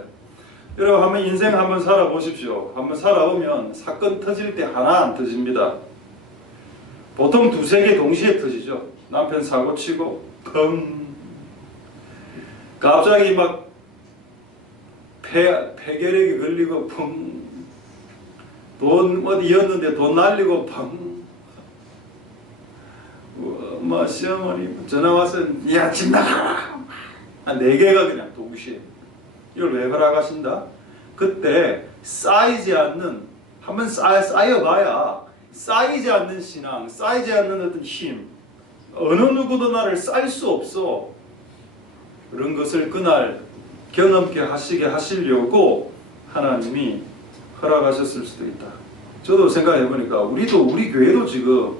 여러분 한번 인생 한번 살아보십시오. 한번 살아보면 사건 터질 때 하나 안 터집니다. 보통 두세 개 동시에 터지죠. 남편 사고치고 펑, 갑자기 막 폐결핵이 걸리고 펑, 돈 어디였는데 돈 날리고 펑, 뭐 시어머니 전화 와서 야 집 나가라. 4개가 그냥 동시에. 이걸 왜 허락하신다? 그때 쌓이지 않는, 한번 쌓여봐야 쌓이지 않는 신앙, 쌓이지 않는 어떤 힘, 어느 누구도 나를 쌓일 수 없어. 그런 것을 그날 경험케 하시게 하시려고 하나님이 허락하셨을 수도 있다. 저도 생각해보니까 우리 교회도 지금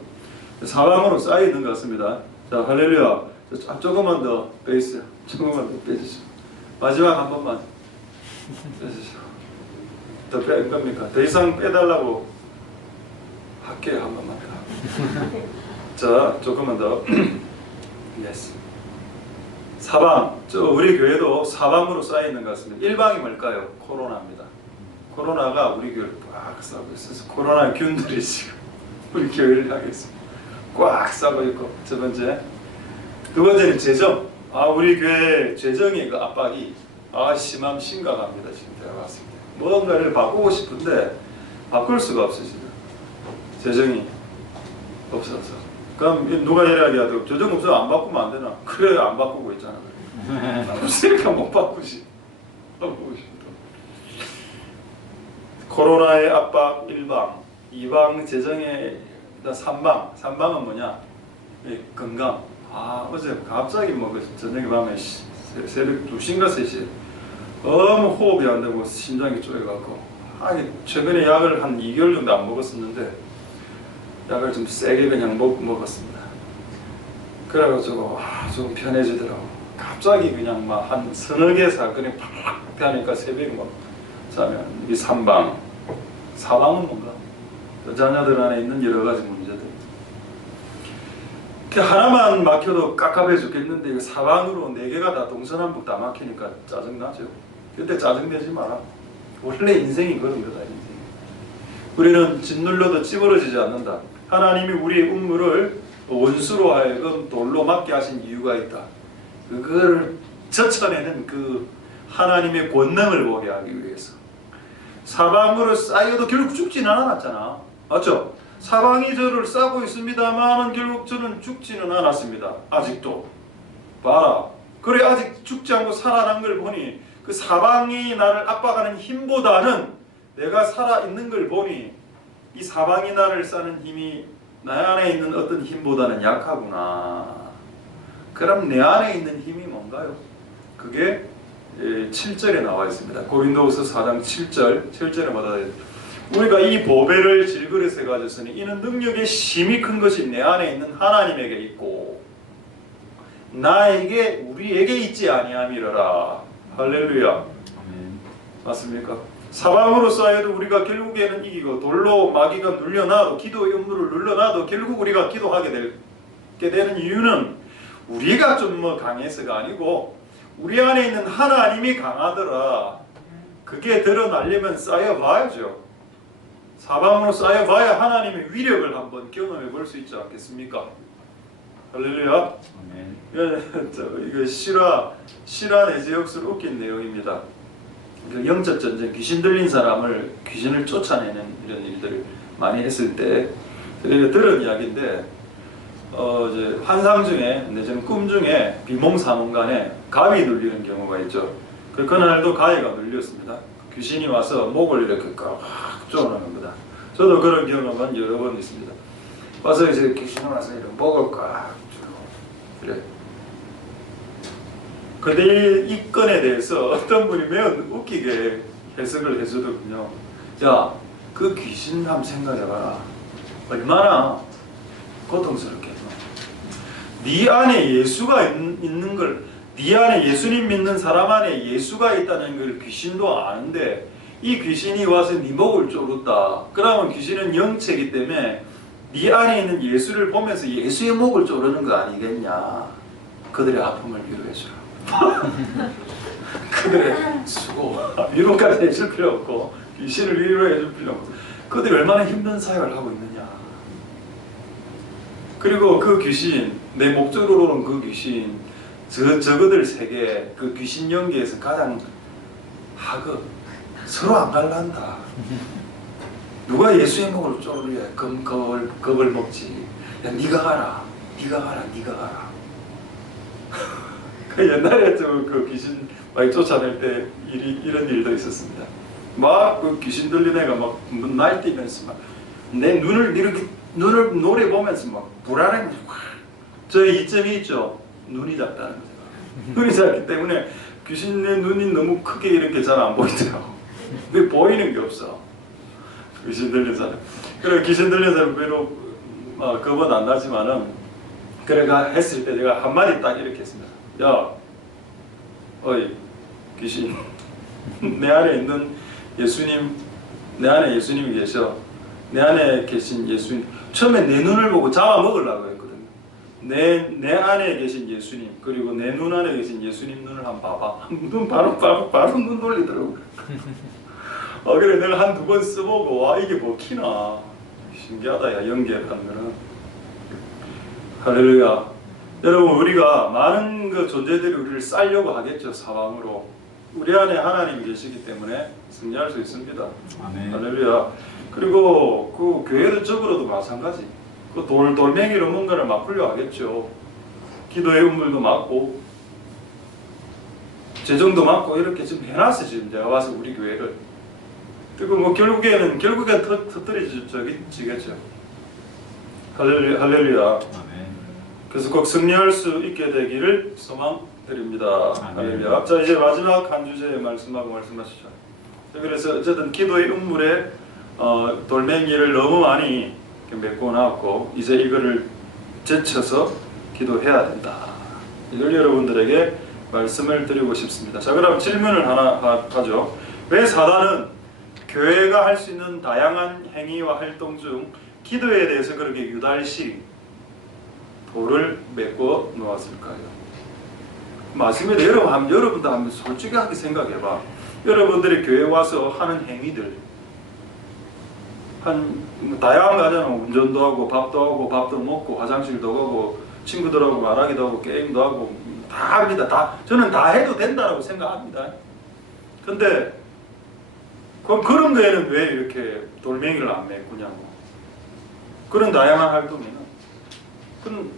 사방으로 쌓여 있는 것 같습니다. 자, 할렐루야. 조금만 더 베이스, 조금만 더 빼주시고 마지막 한 번만 빼주시고 더 뺄 겁니까? 더 이상 빼달라고 할게요. 한 번만 더. 자, 조금만 더. 예스. 사방, 우리 교회도 사방으로 쌓여 있는 것 같습니다. 일방이 뭘까요? 코로나입니다. 코로나가 우리 교회를 꽉 싸고 있어서 코로나의 균들이 지금 우리 교회를 향해 있습니다. 꽉 싸고 있고. 첫 번째. 두 번째는 재정. 우리 교회 재정의 그 압박이 심각합니다. 지금 제가 봤을 때 뭔가를 바꾸고 싶은데 바꿀 수가 없어요. 지금 재정이 없어서. 그럼 누가 이야기하더라도 재정 없어 안 바꾸면 안 되나? 그래, 안 바꾸고 있잖아. 없으니까 못 바꾸지. 바꾸고 싶다. 코로나의 압박 1방, 2방 재정의 3방. 3방은 뭐냐? 건강. 어제 갑자기 저녁에 밤에 새벽 2시인가 3시에 너무 호흡이 안 되고 심장이 쪼여갖고 최근에 약을 한 2개월 정도 안 먹었었는데 약을 좀 세게 그냥 먹었습니다. 그래가지고 좀 편해지더라고. 갑자기 그냥 막 한 서너 개 사건이 팍 하니까 새벽에 막 자면 이 3방. 4방은 뭔가? 자녀들 안에 있는 여러 가지 문제들. 하나만 막혀도 깝깝해 죽겠는데 이거 4방으로 4개가 다 동서남북 다 막히니까 짜증나죠. 그때 짜증내지 마라. 원래 인생이 그런 거다. 인생. 우리는 짓눌러도 찌부러지지 않는다. 하나님이 우리의 운물을 원수로 하여금 돌로 맞게 하신 이유가 있다. 그거를 젖혀내는 그 하나님의 권능을 보게 하기 위해서. 사방으로 쌓여도 결국 죽지는 않았잖아. 맞죠? 사방이 저를 싸고 있습니다만 결국 저는 죽지는 않았습니다. 아직도. 봐라. 그래 아직 죽지 않고 살아난 걸 보니 그 사방이 나를 압박하는 힘보다는 내가 살아있는 걸 보니 이 사방이 나를 싸는 힘이 나 안에 있는 어떤 힘보다는 약하구나. 그럼 내 안에 있는 힘이 뭔가요? 그게 7절에 나와 있습니다. 고린도후서 4장 7절에 뭐다 우리가 이 보배를 질그릇에 가졌으니 이는 능력의 심히 큰 것이 내 안에 있는 하나님에게 있고 나에게 우리에게 있지 아니함이로라. 할렐루야. 맞습니까? 사방으로 쌓여도 우리가 결국에는 이기고 돌로 마귀가 눌려놔도 기도의 음물을 눌러놔도 결국 우리가 기도하게 되는 이유는 우리가 좀 강해서가 아니고 우리 안에 있는 하나님이 강하더라. 그게 드러나려면 쌓여봐야죠. 사방으로 쌓여봐야 하나님의 위력을 한번 경험해 볼 수 있지 않겠습니까? 할렐루야. 이거 실화 내재역술 웃긴 내용입니다. 영적 전쟁, 귀신 들린 사람을 귀신을 쫓아내는 이런 일들을 많이 했을 때 들은 이야기인데 이제 환상 중에, 저는 꿈 중에 비몽사몽간에 가위 눌리는 경우가 있죠. 그날도 가위가 눌렸습니다. 귀신이 와서 목을 이렇게 꽉 조아놓는 겁니다. 저도 그런 경험은 여러 번 있습니다. 와서 이제 귀신이 와서 이렇게 목을 꽉 조고 그래. 근데 이 건에 대해서 어떤 분이 매우 웃기게 해석을 해주더군요. 야, 그 귀신 한번 생각해봐라. 얼마나 고통스럽겠노. 네 안에 예수가 있는 걸, 네 안에 예수님 믿는 사람 안에 예수가 있다는 걸 귀신도 아는데 이 귀신이 와서 네 목을 조른다. 그러면 귀신은 영체이기 때문에 네 안에 있는 예수를 보면서 예수의 목을 조르는 거 아니겠냐. 그들의 아픔을 위로해주라. 그들의 수고, 위로까지 해줄 필요 없고 귀신을 위로해줄 필요 없고 그들이 얼마나 힘든 사역을 하고 있느냐. 그리고 그 귀신, 내 목적으로는 그 귀신, 저그들 세계, 그 귀신 연계에서 가장 하급, 서로 안 갈란다. 누가 예수의 목을 쪼르려 겁을 먹지. 야, 네가 가라, 네가 가라, 네가 가라. 옛날에 그 귀신 많이 쫓아낼 때 이런 일도 있었습니다. 막 그 귀신 들린 애가 막 날뛰면서 막 내 눈을 이렇게 노래 보면서 막 불안해. 저의 이점이 있죠. 눈이 작다는 거죠. 눈이 작기 때문에 귀신의 눈이 너무 크게 이렇게 잘 안 보이더라고. 근데 보이는 게 없어. 귀신 들린 사람. 그래 귀신 들린 사람 비록 겁은 안 나지만은 그래가 했을 때 내가 한마디 딱 이렇게 했습니다. 야, 어이 귀신, 내 안에 있는 예수님, 내 안에 예수님이 계셔. 내 안에 계신 예수님. 처음에 내 눈을 보고 잡아먹으려고 했거든요. 내 안에 계신 예수님, 그리고 내 눈 안에 계신 예수님 눈을 한번 봐봐. 눈 바로 눈 돌리더라고. 그래 내가 한 두 번 써보고 와 이게 먹히나 신기하다 야 연계하는 거는. 할렐루야. 여러분 우리가 많은 그 존재들이 우리를 쌀려고 하겠죠. 사방으로. 우리 안에 하나님이 계시기 때문에 승리할 수 있습니다. 아멘. 할렐루야. 그리고 그 교회적으로도 마찬가지. 그 돌멩이로 뭔가를 막으려 하겠죠. 기도의 음물도 막고 재정도 막고 이렇게 지금 해놨어. 지금 내가 봐서 우리 교회를. 그리고 뭐 결국엔 터뜨려지겠죠. 할렐루야. 아멘. 그래서 꼭 승리할 수 있게 되기를 소망드립니다. 할렐루야. 자 이제 마지막 한 주제 말씀하고 말씀하시죠. 그래서 어쨌든 기도의 음물에 돌멩이를 너무 많이 메꿔 놨고 이제 이거를 제쳐서 기도해야 된다. 이걸 여러분들에게 말씀을 드리고 싶습니다. 자 그럼 질문을 하나 하죠. 왜 사단은 교회가 할 수 있는 다양한 행위와 활동 중 기도에 대해서 그렇게 유달시 돌을 메꿔 놓았을까요? 말씀에 여러분도 한번 솔직하게 생각해봐. 여러분들이 교회 와서 하는 행위들 다양한 거 하잖아. 운전도 하고 밥도 먹고 화장실도 가고 친구들하고 말하기도 하고 게임도 하고 다 합니다. 저는 다 해도 된다고 생각합니다. 근데 그런 거에는 왜 이렇게 돌멩이를 안 메꾸냐고. 그런 다양한 활동에는 그건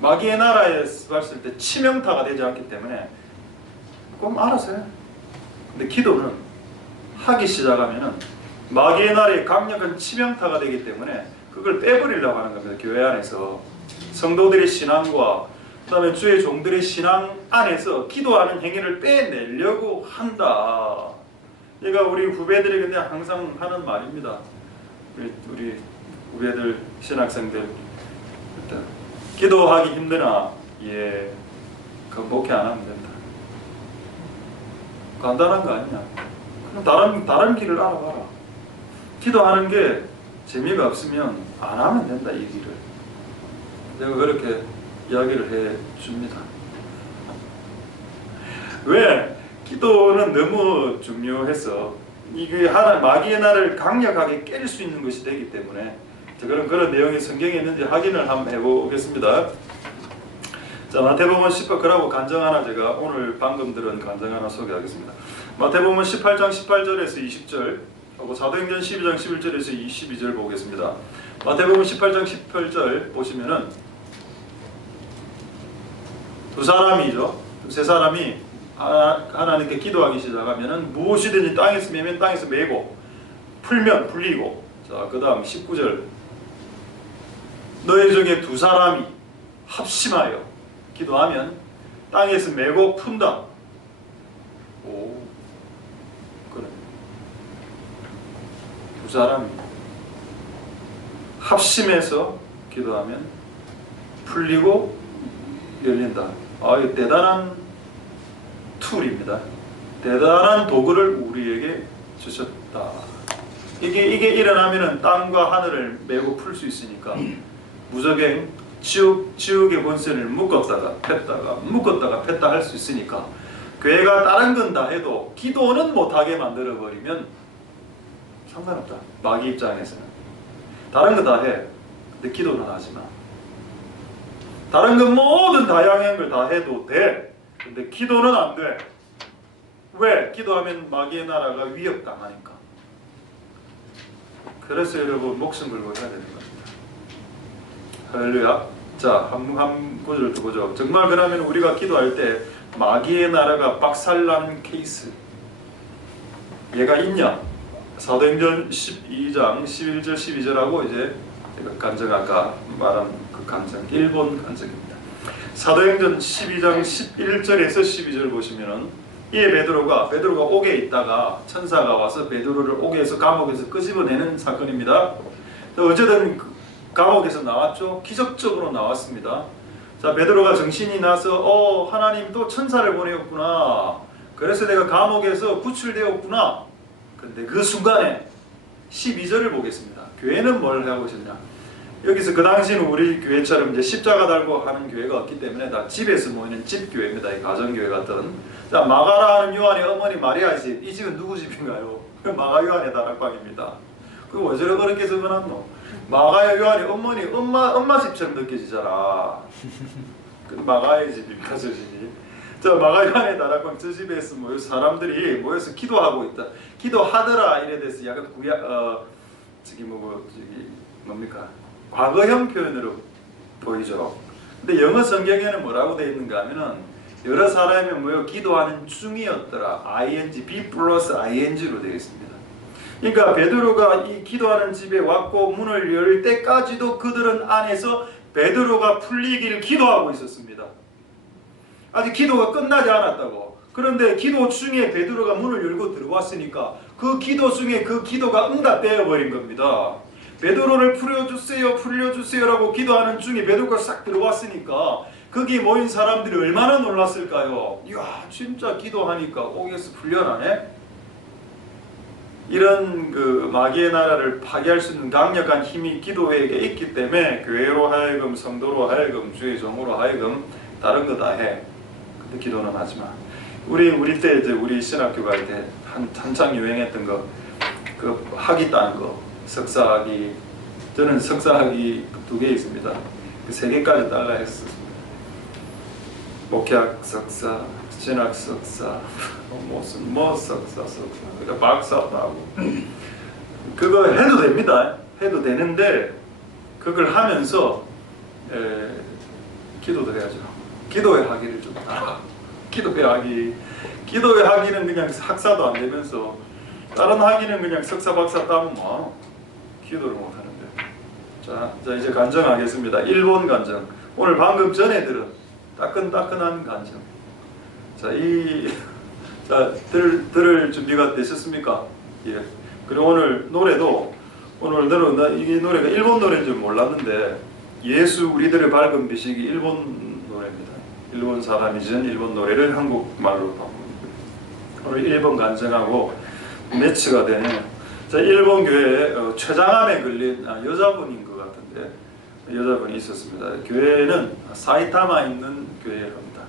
마귀의 나라에 봤을 때 치명타가 되지 않기 때문에 그럼 알아서 해. 근데 기도는 하기 시작하면은 마귀의 나라에 강력한 치명타가 되기 때문에 그걸 빼버리려고 하는 겁니다. 교회 안에서 성도들의 신앙과 그 다음에 주의 종들의 신앙 안에서 기도하는 행위를 빼내려고 한다. 얘가 우리 후배들이 그냥 항상 하는 말입니다. 우리 후배들 신학생들 기도하기 힘드나? 예, 그 목회 안 하면 된다. 간단한 거 아니냐? 그럼 다른 길을 알아봐라. 기도하는 게 재미가 없으면 안 하면 된다. 이 길을 내가 그렇게 이야기를 해 줍니다. 왜? 기도는 너무 중요해서 이게 마귀의 날을 강력하게 깰 수 있는 것이 되기 때문에 그런 내용이 성경에 있는지 확인을 한번 해보겠습니다. 자 마태복음 18 그러고 간증 하나 제가 오늘 방금 들은 간증 하나 소개하겠습니다. 마태복음 18장 18절에서 20절 하고 사도행전 12장 11절에서 22절 보겠습니다. 마태복음 18장 18절 보시면은 세 사람이 하나님께 기도하기 시작하면은 무엇이든지 땅에서 매면 땅에서 매고 풀면 풀리고. 자 그 다음 19절 너희 중에 두 사람이 합심하여 기도하면 땅에서 매고 푼다. 오 그래. 두 사람이 합심해서 기도하면 풀리고 열린다. 이거 대단한 툴입니다. 대단한 도구를 우리에게 주셨다. 이게 일어나면은 땅과 하늘을 메고 풀 수 있으니까 무적행 지옥의 권세를 묶었다가 폈다 할 수 있으니까 교회가 다른 건 다 해도 기도는 못하게 만들어 버리면 상관없다. 마귀 입장에서는 다른 거 다 해. 근데 기도는 하지 마. 다른 건 모든 다양한 걸 다 해도 돼. 근데 기도는 안 돼. 왜? 기도하면 마귀의 나라가 위협당하니까. 그래서 여러분 목숨 걸고 해야 되는 겁니다. 할렐루야. 자, 한 구절을 더 보죠. 정말 그러면 우리가 기도할 때 마귀의 나라가 박살난 케이스 얘가 있냐? 사도행전 12장 11절 12절하고 이제 제가 간증 아까 말한 그 간증 일본 간증입니다. 사도행전 12장 11절에서 12절 보시면은 이에 베드로가 옥에 있다가 천사가 와서 베드로를 옥에서 감옥에서 끄집어내는 사건입니다. 어쨌든 감옥에서 나왔죠. 기적적으로 나왔습니다. 자, 베드로가 정신이 나서 하나님 또 천사를 보내었구나. 그래서 내가 감옥에서 구출되었구나. 근데 그 순간에 12절을 보겠습니다. 교회는 뭘 하고 있었냐? 여기서 그 당시는 우리 교회처럼 이제 십자가 달고 하는 교회가 없기 때문에 다 집에서 모이는 집교회입니다. 이 가정교회 같은. 자, 마가라 하는 요한의 어머니 마리아 집. 이 집은 누구 집인가요? 마가 요한의 다락방입니다. 그 왜 저렇게 그렇게 적어놨노? 마가 요한의 어머니 엄마 집처럼 느껴지잖아. 그 마가의 집입니까, 저 집이? 저 마가 요한의 다락방 저 집에서 사람들이 모여서 기도하고 있다. 기도하더라 이래 돼서 약간 뭡니까? 과거형 표현으로 보이죠. 근데 영어 성경에는 뭐라고 되어 있는가 하면은 여러 사람이 모여 기도하는 중이었더라. ing, be 플러스 ing로 되어 있습니다. 그러니까 베드로가 이 기도하는 집에 왔고 문을 열 때까지도 그들은 안에서 베드로가 풀리기를 기도하고 있었습니다. 아직 기도가 끝나지 않았다고. 그런데 기도 중에 베드로가 문을 열고 들어왔으니까 그 기도 중에 그 기도가 응답되어 버린 겁니다. 베드로를 풀려주세요라고 기도하는 중에 베드로가 싹 들어왔으니까 거기 모인 사람들이 얼마나 놀랐을까요? 이야, 진짜 기도하니까 옥에서 풀려나네? 이런 그 마귀의 나라를 파괴할 수 있는 강력한 힘이 기도에게 있기 때문에 교회로 하여금, 성도로 하여금, 주의 종으로 하여금 다른 거 다 해. 근데 기도는 하지 마. 우리 때 이제 우리 신학교 갈 때 한창 유행했던 거, 그 학위 따는 거, 석사학위. 저는 석사학위 2개 있습니다. 그 3개까지 딸라 했었습니다. 목회학 석사, 신학 석사, 무슨 석사, 박사도 하고. 그거 해도 됩니다. 해도 되는데 그걸 하면서 기도도 해야죠. 기도의 학위를 좀 따라. 기도의 학위는 그냥 학사도 안 되면서 다른 학위는 그냥 석사, 박사 따면 기도를 못 하는데. 자 이제 간증하겠습니다. 일본 간증. 오늘 방금 전에 들은 따끈따끈한 간증. 들을 준비가 되셨습니까? 예. 그리고 오늘 노래도 이 노래가 일본 노래인 줄 몰랐는데 예수 우리들의 밝은 비식이 일본 노래입니다. 일본 사람이 지은 일본 노래를 한국말로 바꿉니다. 오늘 일본 간증하고 매치가 되네요. 자, 일본 교회에 췌장암에 걸린 여자분인 것 같은데 여자분이 있었습니다. 교회는 사이타마에 있는 교회랍니다.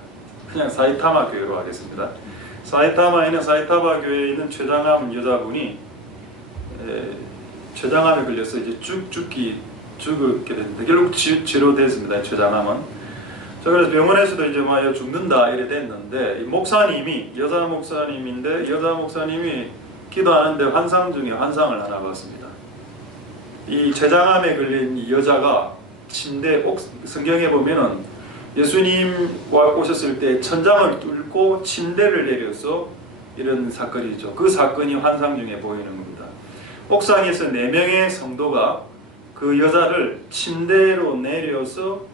그냥 사이타마 교회로 하겠습니다. 사이타마에 있는 사이타마 교회에 있는 췌장암 여자분이 췌장암에 걸려서 이제 죽게 됐는데 결국 치료됐습니다. 췌장암은. 자, 그래서 병원에서도 이제 죽는다 이래 됐는데 목사님이 여자 목사님이 기도하는데 환상 중에 환상을 하나 봤습니다. 이 췌장암에 걸린 이 여자가 침대 성경에 보면은 예수님 오셨을 때 천장을 뚫고 침대를 내려서 이런 사건이죠. 그 사건이 환상 중에 보이는 겁니다. 옥상에서 4명의 성도가 그 여자를 침대로 내려서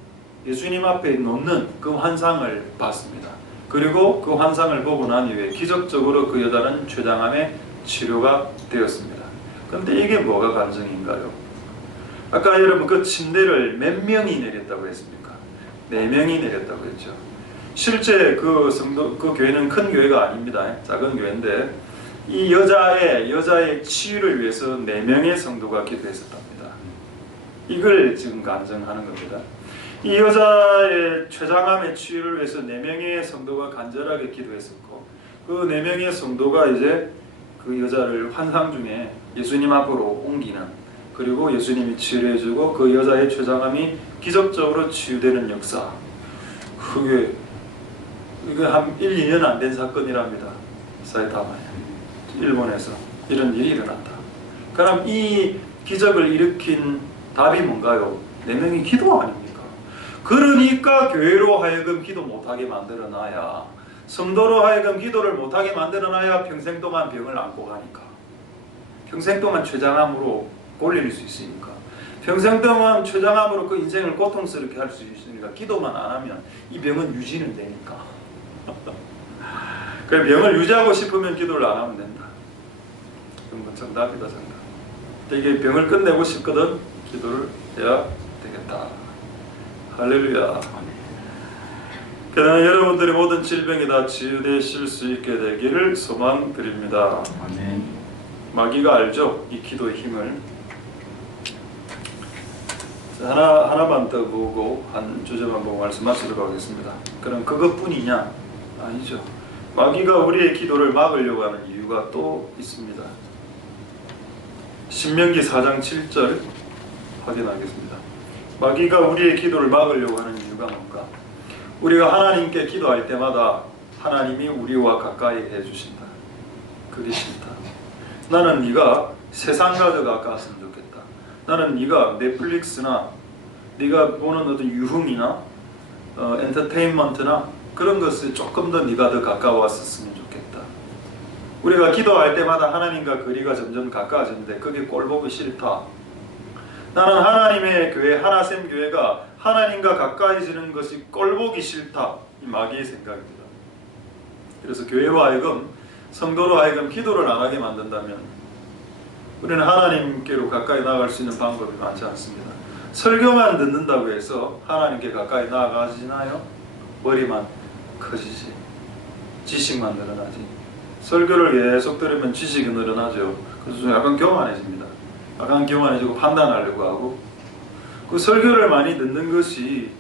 예수님 앞에 놓는 그 환상을 봤습니다. 그리고 그 환상을 보고 난 이후에 기적적으로 그 여자는 췌장암에 치료가 되었습니다. 그런데 이게 뭐가 간증인가요? 아까 여러분 그 침대를 몇 명이 내렸다고 했습니까? 4명이 내렸다고 했죠. 실제 그 교회는 큰 교회가 아닙니다. 작은 교회인데 이 여자의 치유를 위해서 4명의 성도가 기도했었답니다. 이걸 지금 간증하는 겁니다. 이 여자의 췌장암의 치유를 위해서 4명의 성도가 간절하게 기도했었고 그 4명의 성도가 이제 그 여자를 환상 중에 예수님 앞으로 옮기는 그리고 예수님이 치료해주고 그 여자의 췌장암이 기적적으로 치유되는 역사. 이게 한 1, 2년 안 된 사건이랍니다. 사이타마에 일본에서 이런 일이 일어났다. 그럼 이 기적을 일으킨 답이 뭔가요? 4명이 기도 아닙니까? 그러니까 교회로 하여금 기도 못하게 만들어놔야 성도로 하여금 기도를 못하게 만들어놔야 평생 동안 병을 안고 가니까 평생 동안 췌장암으로 골릴 수 있으니까 평생 동안 췌장암으로 그 인생을 고통스럽게 할 수 있으니까 기도만 안 하면 이 병은 유지는 되니까 그 병을 유지하고 싶으면 기도를 안 하면 된다. 그건 뭐 정답이다, 정답. 이게 병을 끝내고 싶거든 기도를 해야 되겠다. 할렐루야. 그러나 여러분들의 모든 질병이 다 치유되실 수 있게 되기를 소망드립니다. 아멘. 마귀가 알죠? 이 기도의 힘을. 하나만 더 보고 한 주제만 보고 말씀 마치도록 하겠습니다. 그럼 그것뿐이냐? 아니죠. 마귀가 우리의 기도를 막으려고 하는 이유가 또 있습니다. 신명기 4장 7절 확인하겠습니다. 마귀가 우리의 기도를 막으려고 하는 이유가 뭔가? 우리가 하나님께 기도할 때마다 하나님이 우리와 가까이 해주신다. 그게 싫다. 나는 네가 세상과 더 가까웠으면 좋겠다. 나는 네가 넷플릭스나 네가 보는 어떤 유흥이나 엔터테인먼트나 그런 것에 조금 더 네가 더 가까웠으면 좋겠다. 우리가 기도할 때마다 하나님과 거리가 점점 가까워지는데 그게 꼴보기 싫다. 나는 하나님의 교회 하나샘 교회가 하나님과 가까이지는 것이 꼴보기 싫다. 이 마귀의 생각입니다. 그래서 교회와 하여금 성도로 하여금 기도를 안 하게 만든다면 우리는 하나님께로 가까이 나아갈 수 있는 방법이 많지 않습니다. 설교만 듣는다고 해서 하나님께 가까이 나아가지나요? 머리만 커지지. 지식만 늘어나지. 설교를 계속 들으면 지식이 늘어나죠. 그래서 좀 약간 교만해집니다. 약간 교만해지고 판단하려고 하고 그 설교를 많이 듣는 것이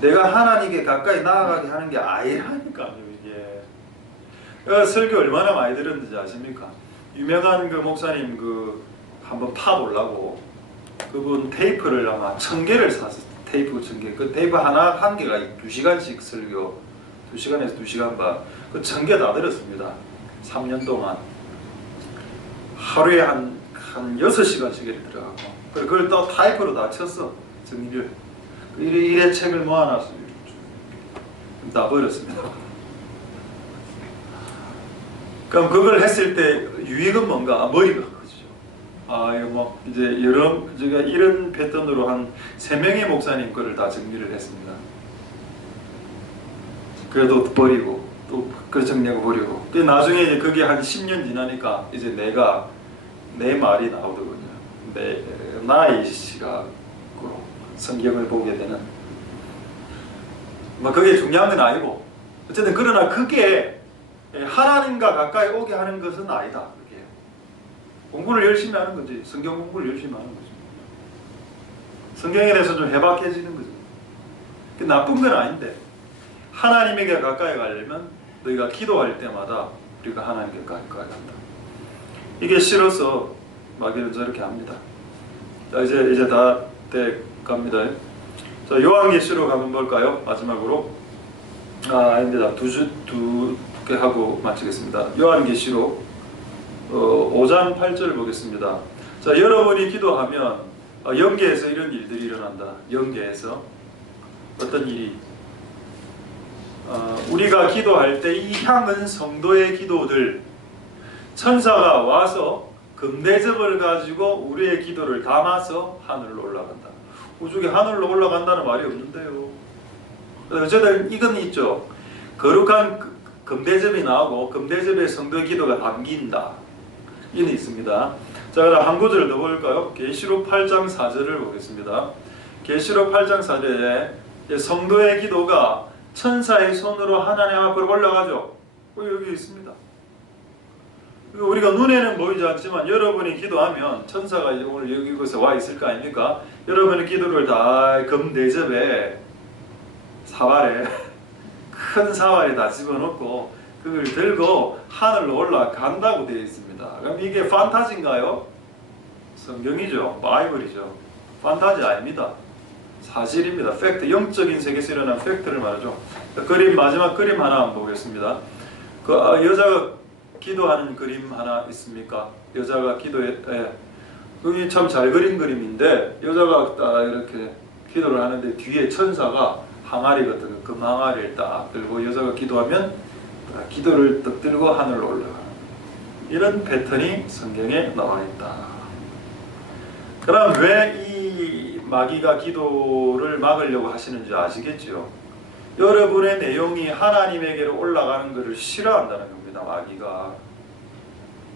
내가 하나님께 가까이 나아가게 하는 게 아니라니까요. 이게 설교 얼마나 많이 들었는지 아십니까? 유명한 그 목사님 그 한번 파보려고 그분 테이프를 아마 1000개를 샀어요. 테이프 1000개. 그 테이프 한 개가 2시간씩 설교 2시간에서 2시간 반. 그 1000개 다 들었습니다. 3년 동안 하루에 한 6시간씩 들어가고 그걸 또 타이프로 다 쳤어. 정리를. 이래 책을 모아놨어요. 다 버렸습니다. 그럼 그걸 했을 때 유익은 뭔가? 머리가 커지죠. 이거 뭐 이제 제가 이런 패턴으로 한 3명의 목사님 거를 다 정리를 했습니다. 그래도 버리고 또 그 정리하고 버리고. 또 나중에 이제 그게 한 10년 지나니까 이제 내 말이 나오더군요. 나의 시각으로 성경을 보게 되는. 뭐 그게 중요한 건 아니고 어쨌든 그러나 그게 하나님과 가까이 오게 하는 것은 아니다. 그게 공부를 열심히 하는 거지. 성경 공부를 열심히 하는 거지. 성경에 대해서 좀 해박해지는 거지. 그 나쁜 건 아닌데 하나님에게 가까이 가려면 너희가 기도할 때마다 우리가 하나님께 가까이 간다. 이게 싫어서 마귀는 저렇게 합니다. 자 이제 다 돼 갑니다. 자 요한계시록 한번 볼까요? 마지막으로 아닙니다. 두 개 하고 마치겠습니다. 요한계시록 5장 8절을 보겠습니다. 자 여러분이 기도하면 영계에서 이런 일들이 일어난다. 영계에서 어떤 일이 우리가 기도할 때 이 향은 성도의 기도들 천사가 와서 금대접을 가지고 우리의 기도를 담아서 하늘로 올라간다. 우주에 하늘로 올라간다는 말이 없는데요. 어쨌든 이건 있죠. 거룩한 금대접이 나오고 금대접에 성도의 기도가 담긴다. 이는 있습니다. 자 그럼 한 구절을 더 볼까요? 계시록 8장 4절을 보겠습니다. 계시록 8장 4절에 성도의 기도가 천사의 손으로 하나님 앞으로 올라가죠. 여기 있습니다. 우리가 눈에는 보이지 않지만 여러분이 기도하면 천사가 오늘 여기 곳에 와 있을 거 아닙니까? 여러분의 기도를 다 금대접에 사발에 큰 사발에 다 집어넣고 그걸 들고 하늘로 올라간다고 되어 있습니다. 그럼 이게 판타지인가요? 성경이죠. 바이블이죠. 판타지 아닙니다. 사실입니다. 팩트, 영적인 세계에서 일어난 팩트를 말하죠. 마지막 그림 하나 한번 보겠습니다. 여자가 기도하는 그림 하나 있습니까? 여자가 기도에 그게 참 잘 그린 그림인데 여자가 딱 이렇게 기도를 하는데 뒤에 천사가 항아리 같은 금항아리를 딱 들고 여자가 기도하면 기도를 딱 들고 하늘로 올라가는 이런 패턴이 성경에 나와 있다. 그럼 왜 이 마귀가 기도를 막으려고 하시는지 아시겠죠? 여러분의 내용이 하나님에게로 올라가는 것을 싫어한다는 겁니다. 마귀가.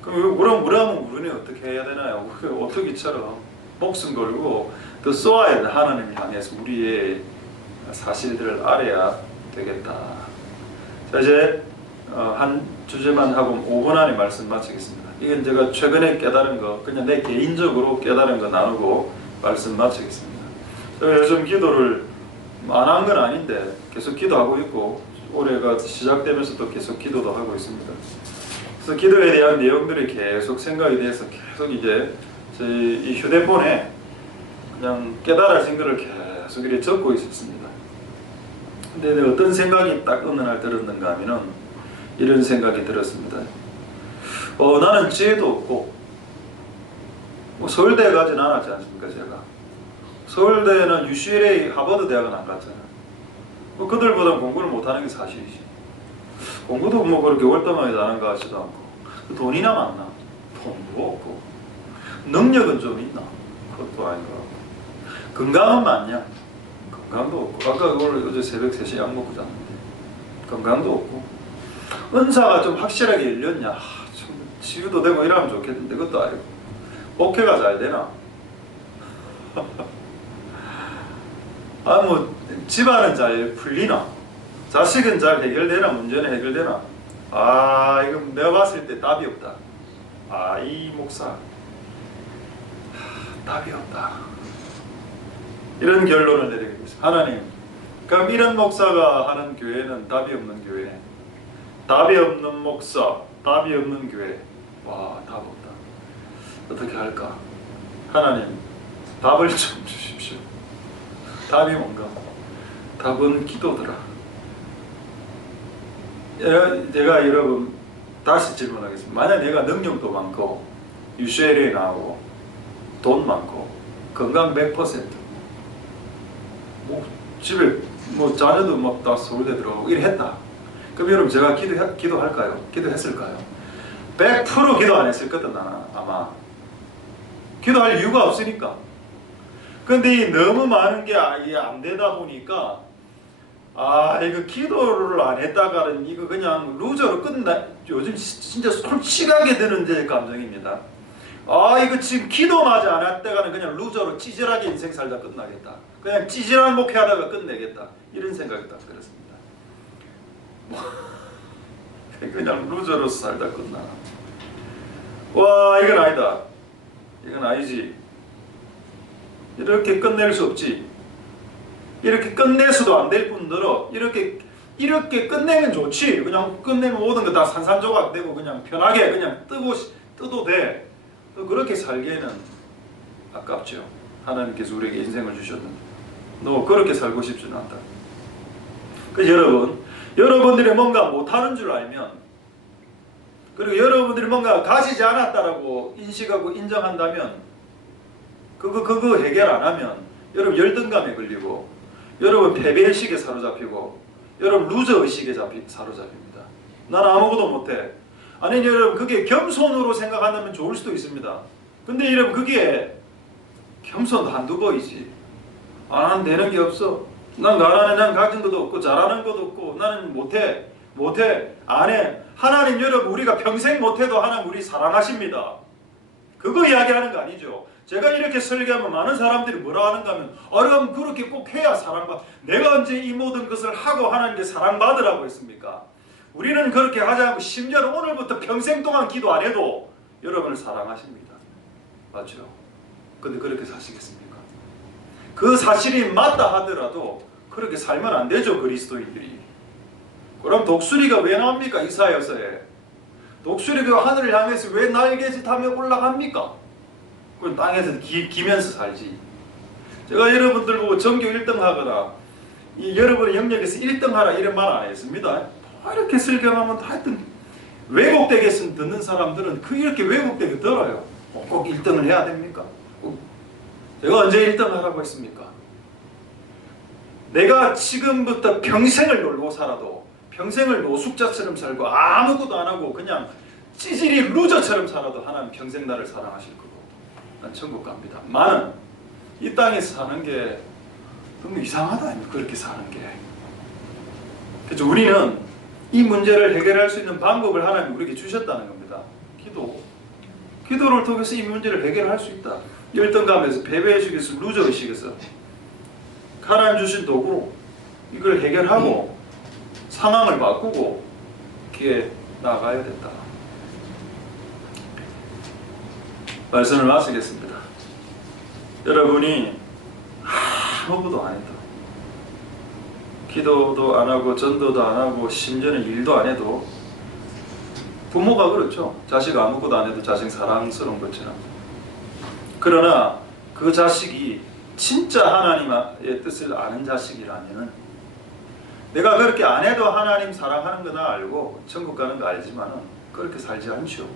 그럼 그러면 우리는 어떻게 해야 되나요? 오토기처럼 목숨 걸고 더 쏘아야 돼. 하나님을 향해서 우리의 사실들을 알아야 되겠다. 자, 이제 한 주제만 하고 5분 안에 말씀 마치겠습니다. 이건 제가 최근에 깨달은 거, 그냥 내 개인적으로 깨달은 거 나누고 말씀 마치겠습니다. 제가 요즘 기도를 안 한 건 아닌데 계속 기도하고 있고, 올해가 시작되면서도 계속 기도도 하고 있습니다. 그래서 기도에 대한 내용들이 계속 생각이 돼서 계속 이제 제 이 휴대폰에 그냥 깨달아진 것을 계속 이렇게 적고 있었습니다. 근데 어떤 생각이 딱 어느 날 들었는가 하면은 이런 생각이 들었습니다. 나는 지혜도 없고, 서울대 가진 않았지 않습니까, 제가. 서울대는 UCLA 하버드 대학은 안 갔잖아요. 그들보다 공부를 못하는 게 사실이지. 공부도 뭐 그렇게 월등하게 잘하는 것 같지도 않고, 돈이나 많나? 돈도 없고, 능력은 좀 있나? 그것도 아닌 것 같고, 건강은 많냐? 건강도 없고, 아까 그걸 어제 새벽 3시에 약 먹고 잤는데 건강도 없고, 은사가 좀 확실하게 열렸냐? 좀 치유도 되고 이러면 좋겠는데 그것도 아니고, 목회가 잘 되나? 뭐 집안은 잘 풀리나? 자식은 잘 해결되나? 문제는 해결되나? 이거 내가 봤을 때 답이 없다. 이 목사 답이 없다. 이런 결론을 내리고 있습니다. 하나님, 그럼 이런 목사가 하는 교회는 답이 없는 교회, 답이 없는 목사, 답이 없는 교회. 답 없다. 어떻게 할까? 하나님, 답을 좀 주십시오. 답이 뭔가? 답은 기도더라. 제가 여러분 다시 질문하겠습니다. 만약 내가 능력도 많고 UCLA에 나오고 돈 많고 건강 100%, 집에 자녀도 다 서울대 들어오고 이래 했다. 그럼 여러분 제가 기도할까요? 기도했을까요? 100% 기도 안 했을 거다. 나는 아마 기도할 이유가 없으니까. 근데 너무 많은 게 이게 안 되다 보니까 이거 기도를 안 했다가는 이거 그냥 루저로 끝나. 요즘 진짜 솔직하게 드는 제 감정입니다. 이거 지금 기도마저 안 했다가는 그냥 루저로 찌질하게 인생 살다 끝나겠다. 그냥 찌질한 목회하다가 끝내겠다. 이런 생각이 딱 들었습니다. 그냥 루저로 살다 끝나. 이건 아니다. 이건 아니지. 이렇게 끝낼 수 없지. 이렇게 끝내서도 안 될 뿐더러 이렇게 끝내면 좋지. 그냥 끝내면 모든 거 다 산산조각 되고 그냥 편하게 그냥 뜨도 돼. 그렇게 살기에는 아깝죠. 하나님께서 우리에게 인생을 주셨는데 너 그렇게 살고 싶지는 않다. 그래서 여러분들이 뭔가 못하는 줄 알면, 그리고 여러분들이 뭔가 가지지 않았다라고 인식하고 인정한다면, 그거 해결 안 하면 여러분 열등감에 걸리고, 여러분 패배의식에 사로잡히고, 여러분 루저의식에 사로잡힙니다. 나는 아무것도 못해. 아니 여러분, 그게 겸손으로 생각한다면 좋을 수도 있습니다. 근데 여러분 그게 겸손도 한두 번이지. 난 되는 게 없어. 난 가난해. 난 가진 것도 없고 잘하는 것도 없고 나는 못해. 안 해. 하나님, 여러분 우리가 평생 못해도 하나님 우리 사랑하십니다. 그거 이야기하는 거 아니죠. 제가 이렇게 설교하면 많은 사람들이 뭐라 하는가 하면, 그럼 그렇게 꼭 해야 사랑받. 내가 언제 이 모든 것을 하고 하나님께 사랑받으라고 했습니까? 우리는 그렇게 하지 않고 심지어는 오늘부터 평생 동안 기도 안 해도 여러분을 사랑하십니다. 맞죠? 근데 그렇게 사시겠습니까? 그 사실이 맞다 하더라도 그렇게 살면 안 되죠, 그리스도인들이. 그럼 독수리가 왜 나옵니까? 이사야서에. 독수리가 하늘을 향해서 왜 날개짓하며 올라갑니까? 그건 땅에서 기면서 살지. 제가 여러분들 보고 전교 1등 하거나 여러분의 영역에서 1등 하라 이런 말 안 했습니다. 이렇게 설교하면 하여튼 왜곡되게 듣는 사람들은 이렇게 왜곡되게 들어요. 꼭 1등을 해야 됩니까? 제가 언제 1등 하라고 했습니까? 내가 지금부터 평생을 놀고 살아도, 평생을 노숙자처럼 살고 아무것도 안 하고 그냥 찌질이 루저처럼 살아도 하나님 평생 나를 사랑하실 거고 난 천국 갑니다. 나는 이 땅에서 사는 게 너무 이상하다. 그렇게 사는 게 그래서 우리는 이 문제를 해결할 수 있는 방법을 하나님이 우리에게 주셨다는 겁니다. 기도를 통해서 이 문제를 해결할 수 있다. 열등감에서, 패배의식에서, 루저의식에서 하나님 주신 도구로 이걸 해결하고 상황을 바꾸고 기에 나가야 된다. 말씀을 마치겠습니다. 여러분이 아무것도 안 해도, 기도도 안 하고 전도도 안 하고 심지어는 일도 안 해도, 부모가 그렇죠. 자식 아무것도 안 해도 자식 사랑스러운 것처럼. 그러나 그 자식이 진짜 하나님의 뜻을 아는 자식이라면, 내가 그렇게 안 해도 하나님 사랑하는 거나 알고 천국 가는 거 알지만 그렇게 살지 않죠.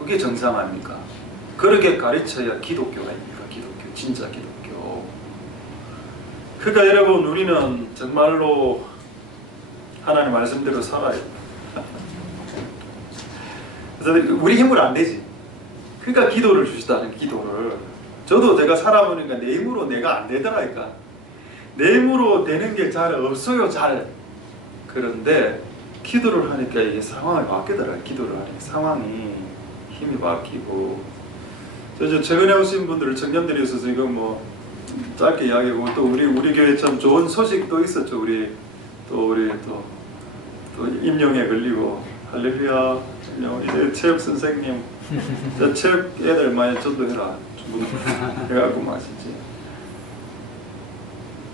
그게 정상 아닙니까? 그렇게 가르쳐야 기독교가 아닙니까? 기독교, 진짜 기독교. 그러니까 여러분, 우리는 정말로 하나님 말씀대로 살아요. 그래서 우리 힘으로 안 되지. 그러니까 기도를 주시다는, 기도를. 저도 제가 살아보니까 내 힘으로 내가 안 되더라니까. 내 힘으로 되는 게 잘 없어요, 잘. 그런데 기도를 하니까 이게 상황이 바뀌더라고요. 기도를 하니까 상황이, 힘이 바뀌고. 저 최근에 오신 분들, 청년들이 있어서 이거 뭐 짧게 이야기하고, 또 우리 교회 참 좋은 소식도 있었죠. 우리 또 임용에 걸리고, 할렐루야. 이제 체육 선생님, 저 체육 애들 많이 전도해라. 해갖고 마시지.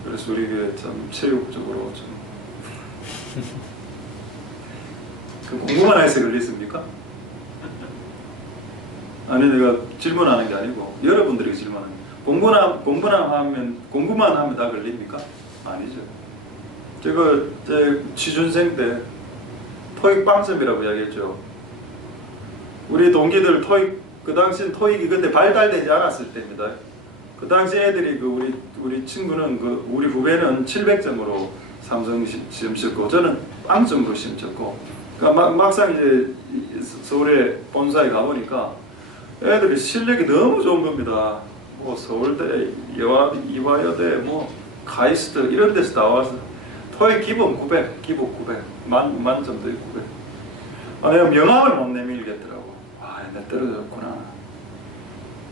그래서 우리 교회 참 체육적으로 좀 그 공부만 해서 걸렸습니까? 아니, 내가 질문하는 게 아니고 여러분들이 질문하는 거예요. 공부만 하면 다 걸립니까? 아니죠. 제 취준생 때 토익 빵점이라고 이야기했죠. 우리 동기들 토익, 그 당시엔 토익이 그때 발달되지 않았을 때입니다. 그 당시 애들이 우리 친구는 우리 후배는 700점으로 삼성 시험 쳤고, 저는 빵점으로 시험 쳤고, 그러니까 막상 이제 서울에 본사에 가보니까 애들이 실력이 너무 좋은 겁니다. 뭐 서울대, 이화여대, 뭐 카이스트 이런 데서 나와서 토익 기본 900, 기본 900, 만점도 900. 내가 명함을 못 내밀겠더라고. 내가 떨어졌구나.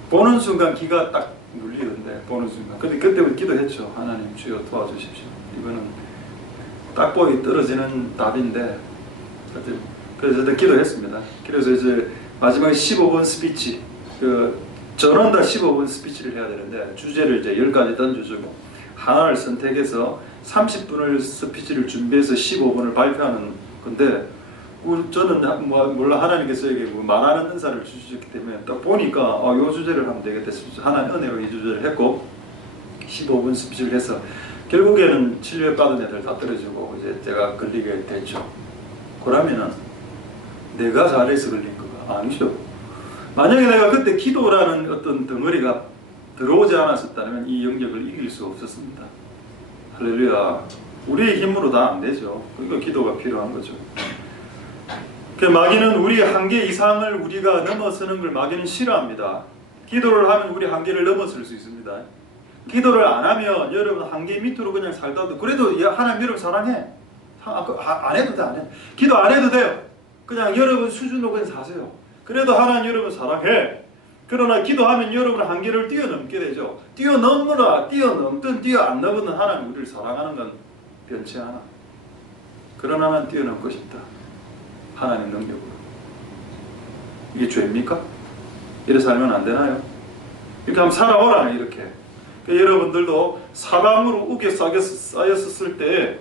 보는 순간 기가 딱 눌리던데, 보는 순간. 근데 그때부터 기도했죠. 하나님 주여 도와주십시오. 이거는 딱 보기 떨어지는 답인데, 그래서 저도 기도했습니다. 그래서 이제 마지막에 15분 스피치, 전원 다 15분 스피치를 해야 되는데, 주제를 이제 10가지 던져주고 하나를 선택해서 30분을 스피치를 준비해서 15분을 발표하는 건데, 저는 몰라, 하나님께서 에게 말하는 은사를 주셨기 때문에 딱 보니까 이 주제를 하면 되겠다 싶어서 하나님 은혜로 이 주제를 했고 15분 스피치를 해서 결국에는 진료에 받은 애들 다 떨어지고 이제 제가 걸리게 됐죠. 그러면은 내가 잘해서 걸린 거가 아니죠. 만약에 내가 그때 기도라는 어떤 덩어리가 들어오지 않았었다면 이 영역을 이길 수 없었습니다. 할렐루야. 우리의 힘으로 다 안 되죠. 그러니까 기도가 필요한 거죠. 마귀는 우리 한계 이상을 우리가 넘어서는 걸 마귀는 싫어합니다. 기도를 하면 우리 한계를 넘어설 수 있습니다. 기도를 안 하면 여러분 한계 밑으로 그냥 살다도, 그래도 하나님 여러분 사랑해. 안 해도 돼, 안 해. 기도 안 해도 돼요. 그냥 여러분 수준으로 그냥 사세요. 그래도 하나님 여러분 사랑해. 그러나 기도하면 여러분 한계를 뛰어넘게 되죠. 뛰어넘든 안 넘든 하나님 우리를 사랑하는 건 변치 않아. 그러나 난 뛰어넘고 싶다. 하나님 능력으로. 이게 죄입니까? 이렇게 살면 안 되나요? 이렇게 한번 살아오라네, 이렇게. 그러니까 여러분들도 사방으로 우겨 쌓였을 때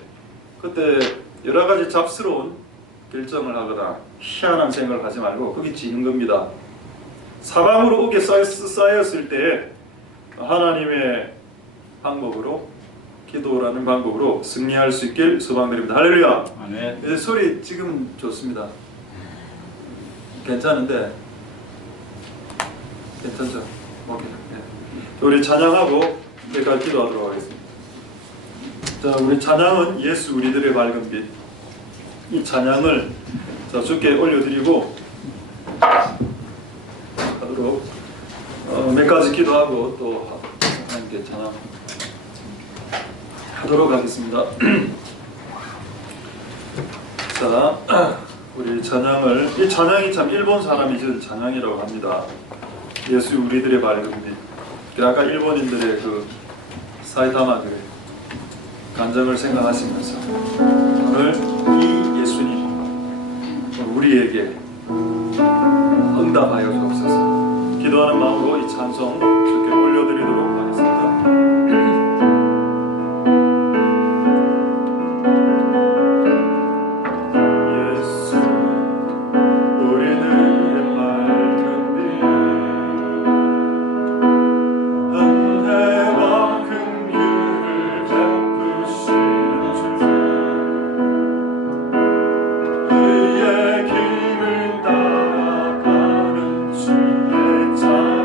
그때 여러 가지 잡스러운 결정을 하거나 희한한 생각을 하지 말고 거기 지는 겁니다. 사방으로 우겨 쌓였을 때 하나님의 방법으로, 기도라는 방법으로 승리할 수 있길 소망드립니다. 할렐루야. 아멘. 소리 지금 좋습니다. 괜찮은데 괜찮죠? 오케이. 네. 우리 찬양하고 내가 기도하도록 하겠습니다. 자, 우리 찬양은 예수 우리들의 밝은 빛. 이 찬양을 주께 올려드리고 하도록 몇 가지 기도하고 또 하나님께 찬양 하도록 하겠습니다. 자, 우리 찬양을, 이 찬양이 참 일본 사람이 지은 찬양이라고 합니다. 예수 우리들의 밝음빛. 아까 일본인들의 그 사이타마 그 간증을 생각하시면서 오늘 이 예수님 우리에게 응답하여 주옵소서. 기도하는 마음으로 이 찬송 주께 올려드리도록 하겠습니다. 찬양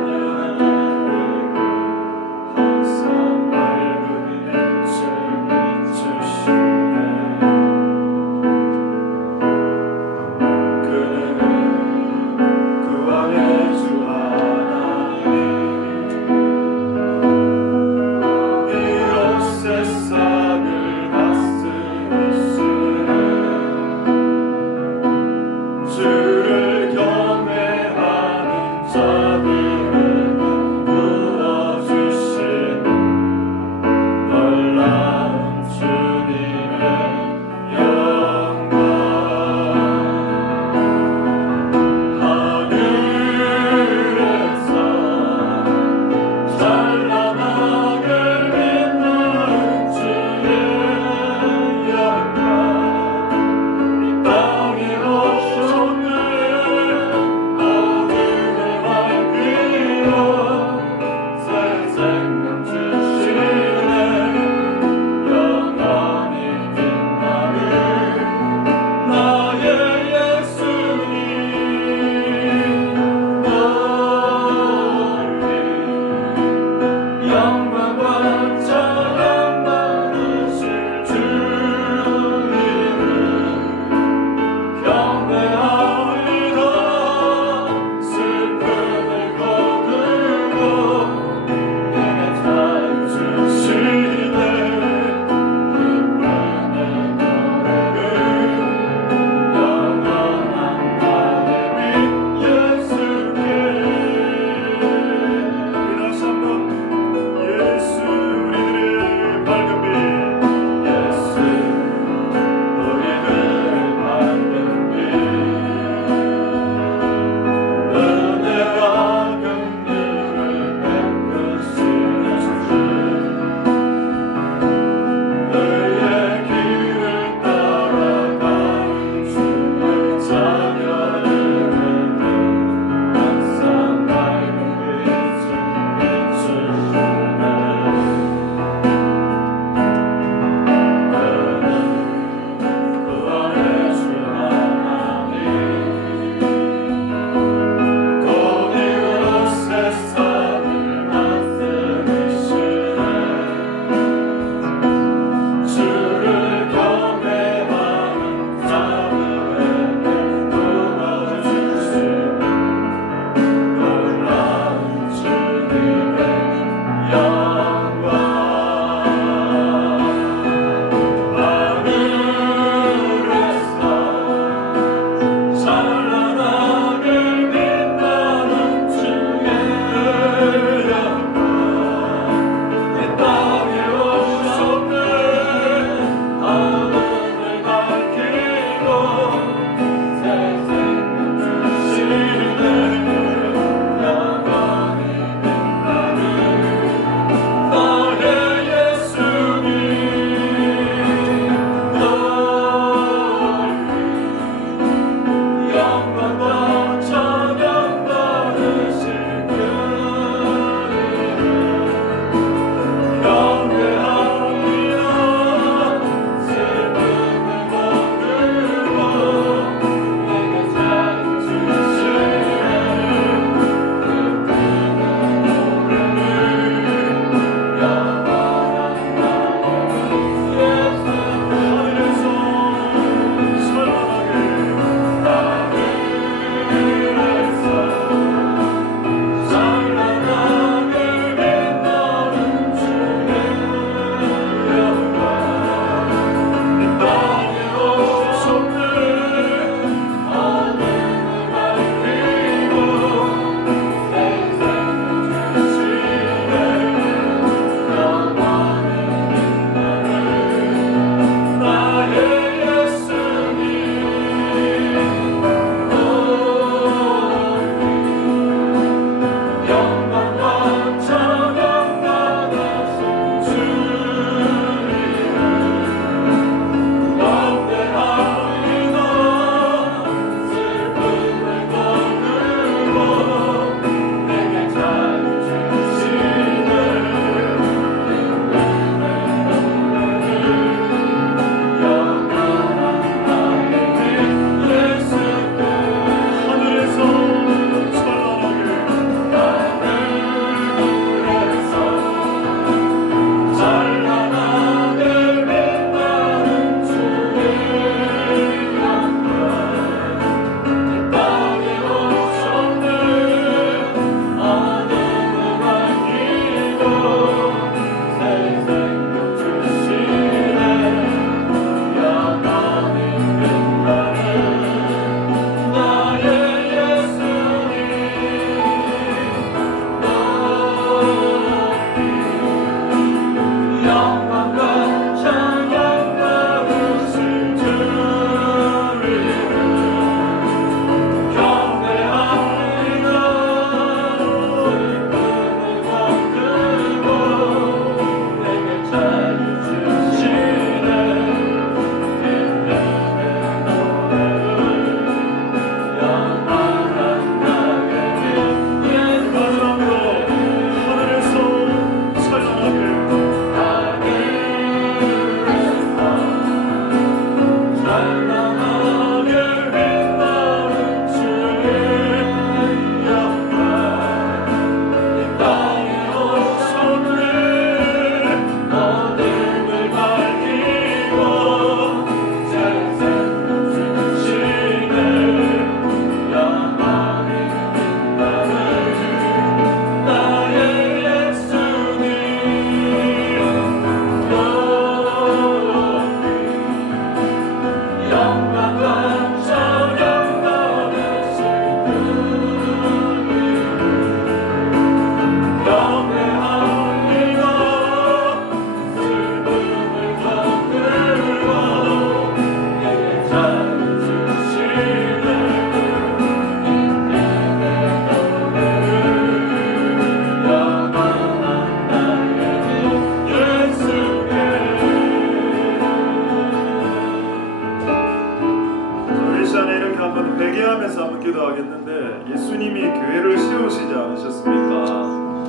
관련해서 한번 기도하겠는데, 예수님이 교회를 세우시지 않으셨습니까?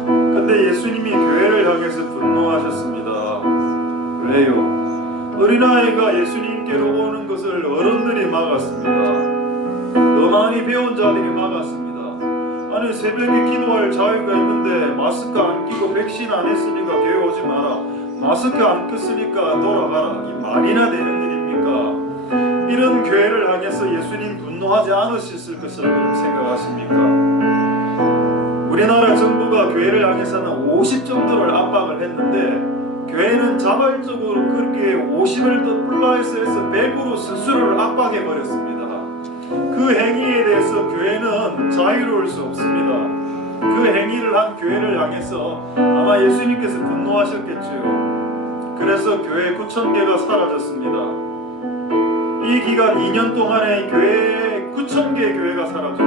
근데 예수님이 교회를 향해서 분노하셨습니다. 왜요? 어린아이가 예수님께로 오는 것을 어른들이 막았습니다. 더 많이 배운 자들이 막았습니다. 아니, 새벽에 기도할 자유가 있는데 마스크 안 끼고 백신 안 했으니까 교회 오지 마라, 마스크 안 꼈으니까 돌아가라, 이 말이나 되는 일입니까? 이런 교회를 향해서 예수님 분노하지 않으셨을 것이라고 생각하십니까? 우리나라 정부가 교회를 향해서는 50 정도를 압박을 했는데, 교회는 자발적으로 그렇게 50을 더 플러스 해서 100으로 스스로를 압박해 버렸습니다. 그 행위에 대해서 교회는 자유로울 수 없습니다. 그 행위를 한 교회를 향해서 아마 예수님께서 분노하셨겠죠. 그래서 교회 9,000개가 사라졌습니다. 이 기간 2년 동안에 교회 9,000개 교회가 사라졌고,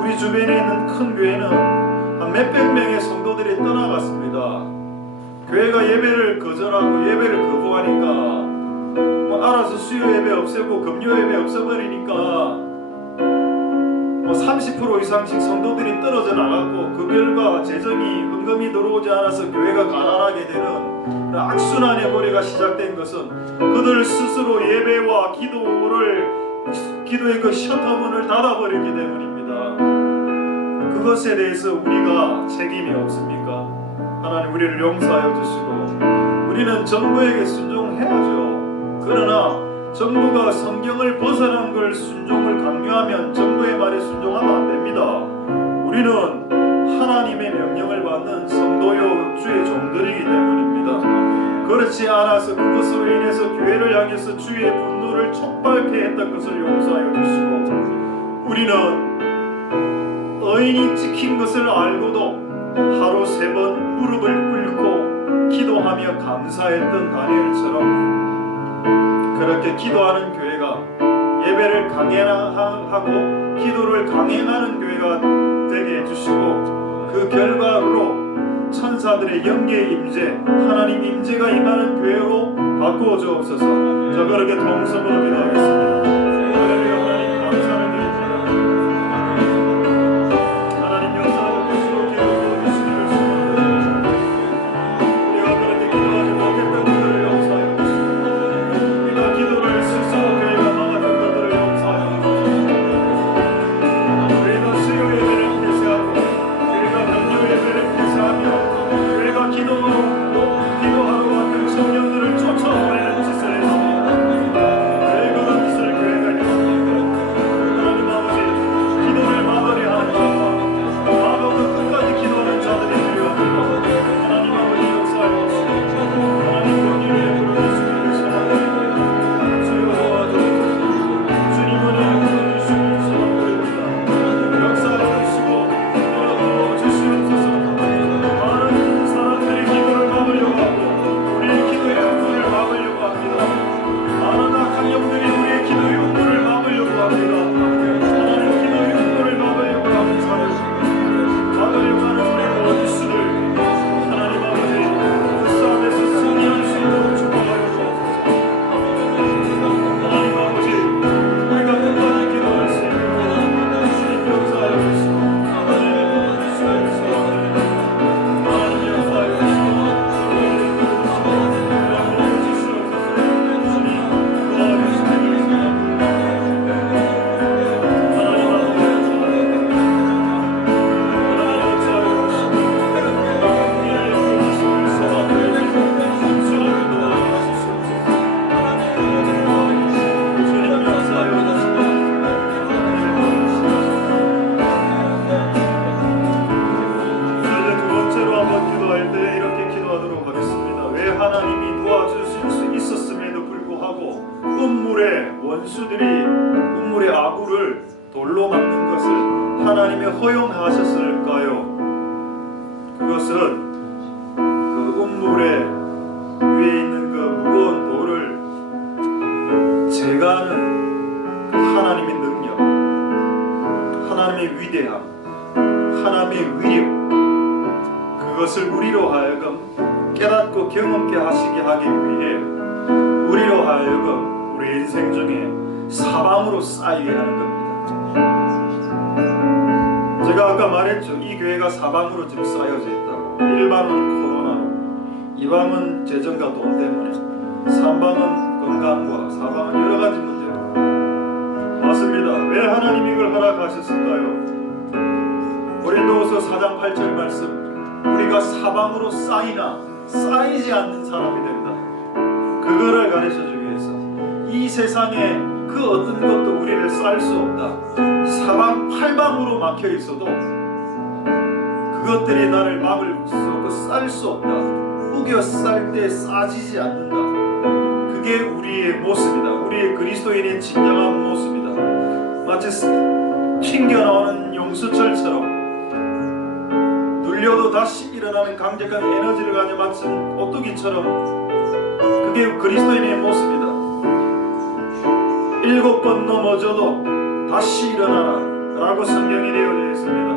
우리 주변에 있는 큰 교회는 한 몇백 명의 성도들이 떠나갔습니다. 교회가 예배를 거절하고 예배를 거부하니까 뭐 알아서 수요 예배 없애고 금요 예배 없애버리니까 30% 이상씩 성도들이 떨어져 나갔고, 그 결과 재정이 헌금이 들어오지 않아서 교회가 가난하게 되는 악순환의 고리가 시작된 것은 그들 스스로 예배와 기도의 그 셔터문을 닫아버렸기 때문입니다. 그것에 대해서 우리가 책임이 없습니까? 하나님 우리를 용서하여 주시고, 우리는 정부에게 순종해야죠. 그러나 정부가 성경을 벗어난 걸 순종을 강요하면 정부의 말에 순종하면 안 됩니다. 우리는 하나님의 명령을 받는 성도요 주의 종들이기 때문입니다. 그렇지 않아서 그것으로 인해서 교회를 향해서 주의 분노를 촉발케 했던 것을 용서하여 주시고, 우리는 의인이 지킨 것을 알고도 하루 3번 무릎을 꿇고 기도하며 감사했던 다니엘처럼 그렇게 기도하는 교회가, 예배를 강행하고 기도를 강행하는 교회가 되게 해주시고, 그 결과로 천사들의 영계 임재, 하나님 임재가 임하는 교회로 바꾸어 주옵소서. 자, 그렇게 통성으로 기도하겠습니다. 할렐루야. 하나님 감사를 드립니다. 하나님 역사하여 주시고 기도해 주시기를 소원합니다. 우리가 그렇게 기도하지 못했던 것들을 용서하여 주시고, 우리가 기도를 스스로 교회가 막았던 것들을 용서하여 주시고, 우리가 수요 예배를 폐쇄하고 우리가 금요 예배를 폐쇄하며 우리가 기도하러 왔던 청년들을 쫓아버리는 짓을 했습니다. 왜 그런 짓을 교회가 했습니까? 하나님 아버지, 기도를 막으려 하는 자와 마음으로 끝까지 기도하는 자들이 필요합니다. 하나님 아버지 역사하여 주시고, 하나님 공의를 부르시기를 소원합니다. 주여 도와주옵소서. 주님 은혜를 부르시기를 소원합니다. 역사하여 주시고 도와주옵소서. 많은 사람들이 기도를 막으려고 하고 우리의 기도의 욕구를 막으려고 합니다. 많은 악한 영들이 우리의 기도의 욕구를 막으려고 합니다. 하나님 기도의 욕구를 막으려고 하는 자들, 막으려고 하는 우리 원수들, 하나님 아버지 그 싸움에서 승리할 수 있도록 축복하여 주옵소서. 하나님 아버지, 우리가 끝까지 기도할 수 있도록 주님 역사하여 주시고, 하나님 주옵소서. 하나님 역사하여 주시고, 두 번째로 한번 기도할 때 이렇게 기도하도록 하겠습니다. 왜 하나님이 도와주실 수 있었음에도 불구하고 음물의 원수들이 음물의 아구를 돌로 막는 것을 하나님이 허용하셨을까요? 그것은 그 음물의 위에 있는 그 무거운 돌을 제거하는 그 하나님의 능력, 하나님의 위대함, 하나님의 위력, 그것을 우리로 하여금 깨닫고 경험케 하시게 하기 위해 우리로 하여금 우리 인생 중에 사방으로 쌓이게 하는 겁니다. 아까 말했죠. 이 교회가 사방으로 지금 쌓여져 있다고. 1방은 코로나로, 2방은 재정과 돈 때문에, 3방은 건강과, 4방은 여러 가지 문제로. 맞습니다. 왜 하나님 이걸 허락하셨을까요? 고린도후서 4장 8절 말씀, 우리가 사방으로 쌓이지 않는 사람이 된다. 그거를 가르쳐주기 위해서 이 세상에 그 어떤 것도 우리를 쌀 수 없다. 사방 팔방으로 막혀 있어도 그것들이 나를 막을 수 없고 쌀 수 없다. 우겨 쌀 때 싸지지 않는다. 그게 우리의 모습이다. 우리의 그리스도인의 진정한 모습이다. 마치 튕겨나오는 용수철처럼 눌려도 다시 일어나는 강력한 에너지를 가져 마치 오뚜기처럼, 그게 그리스도인의 모습이다. 7번 넘어져도 다시 일어나라 라고 성경이 되어져 있습니다.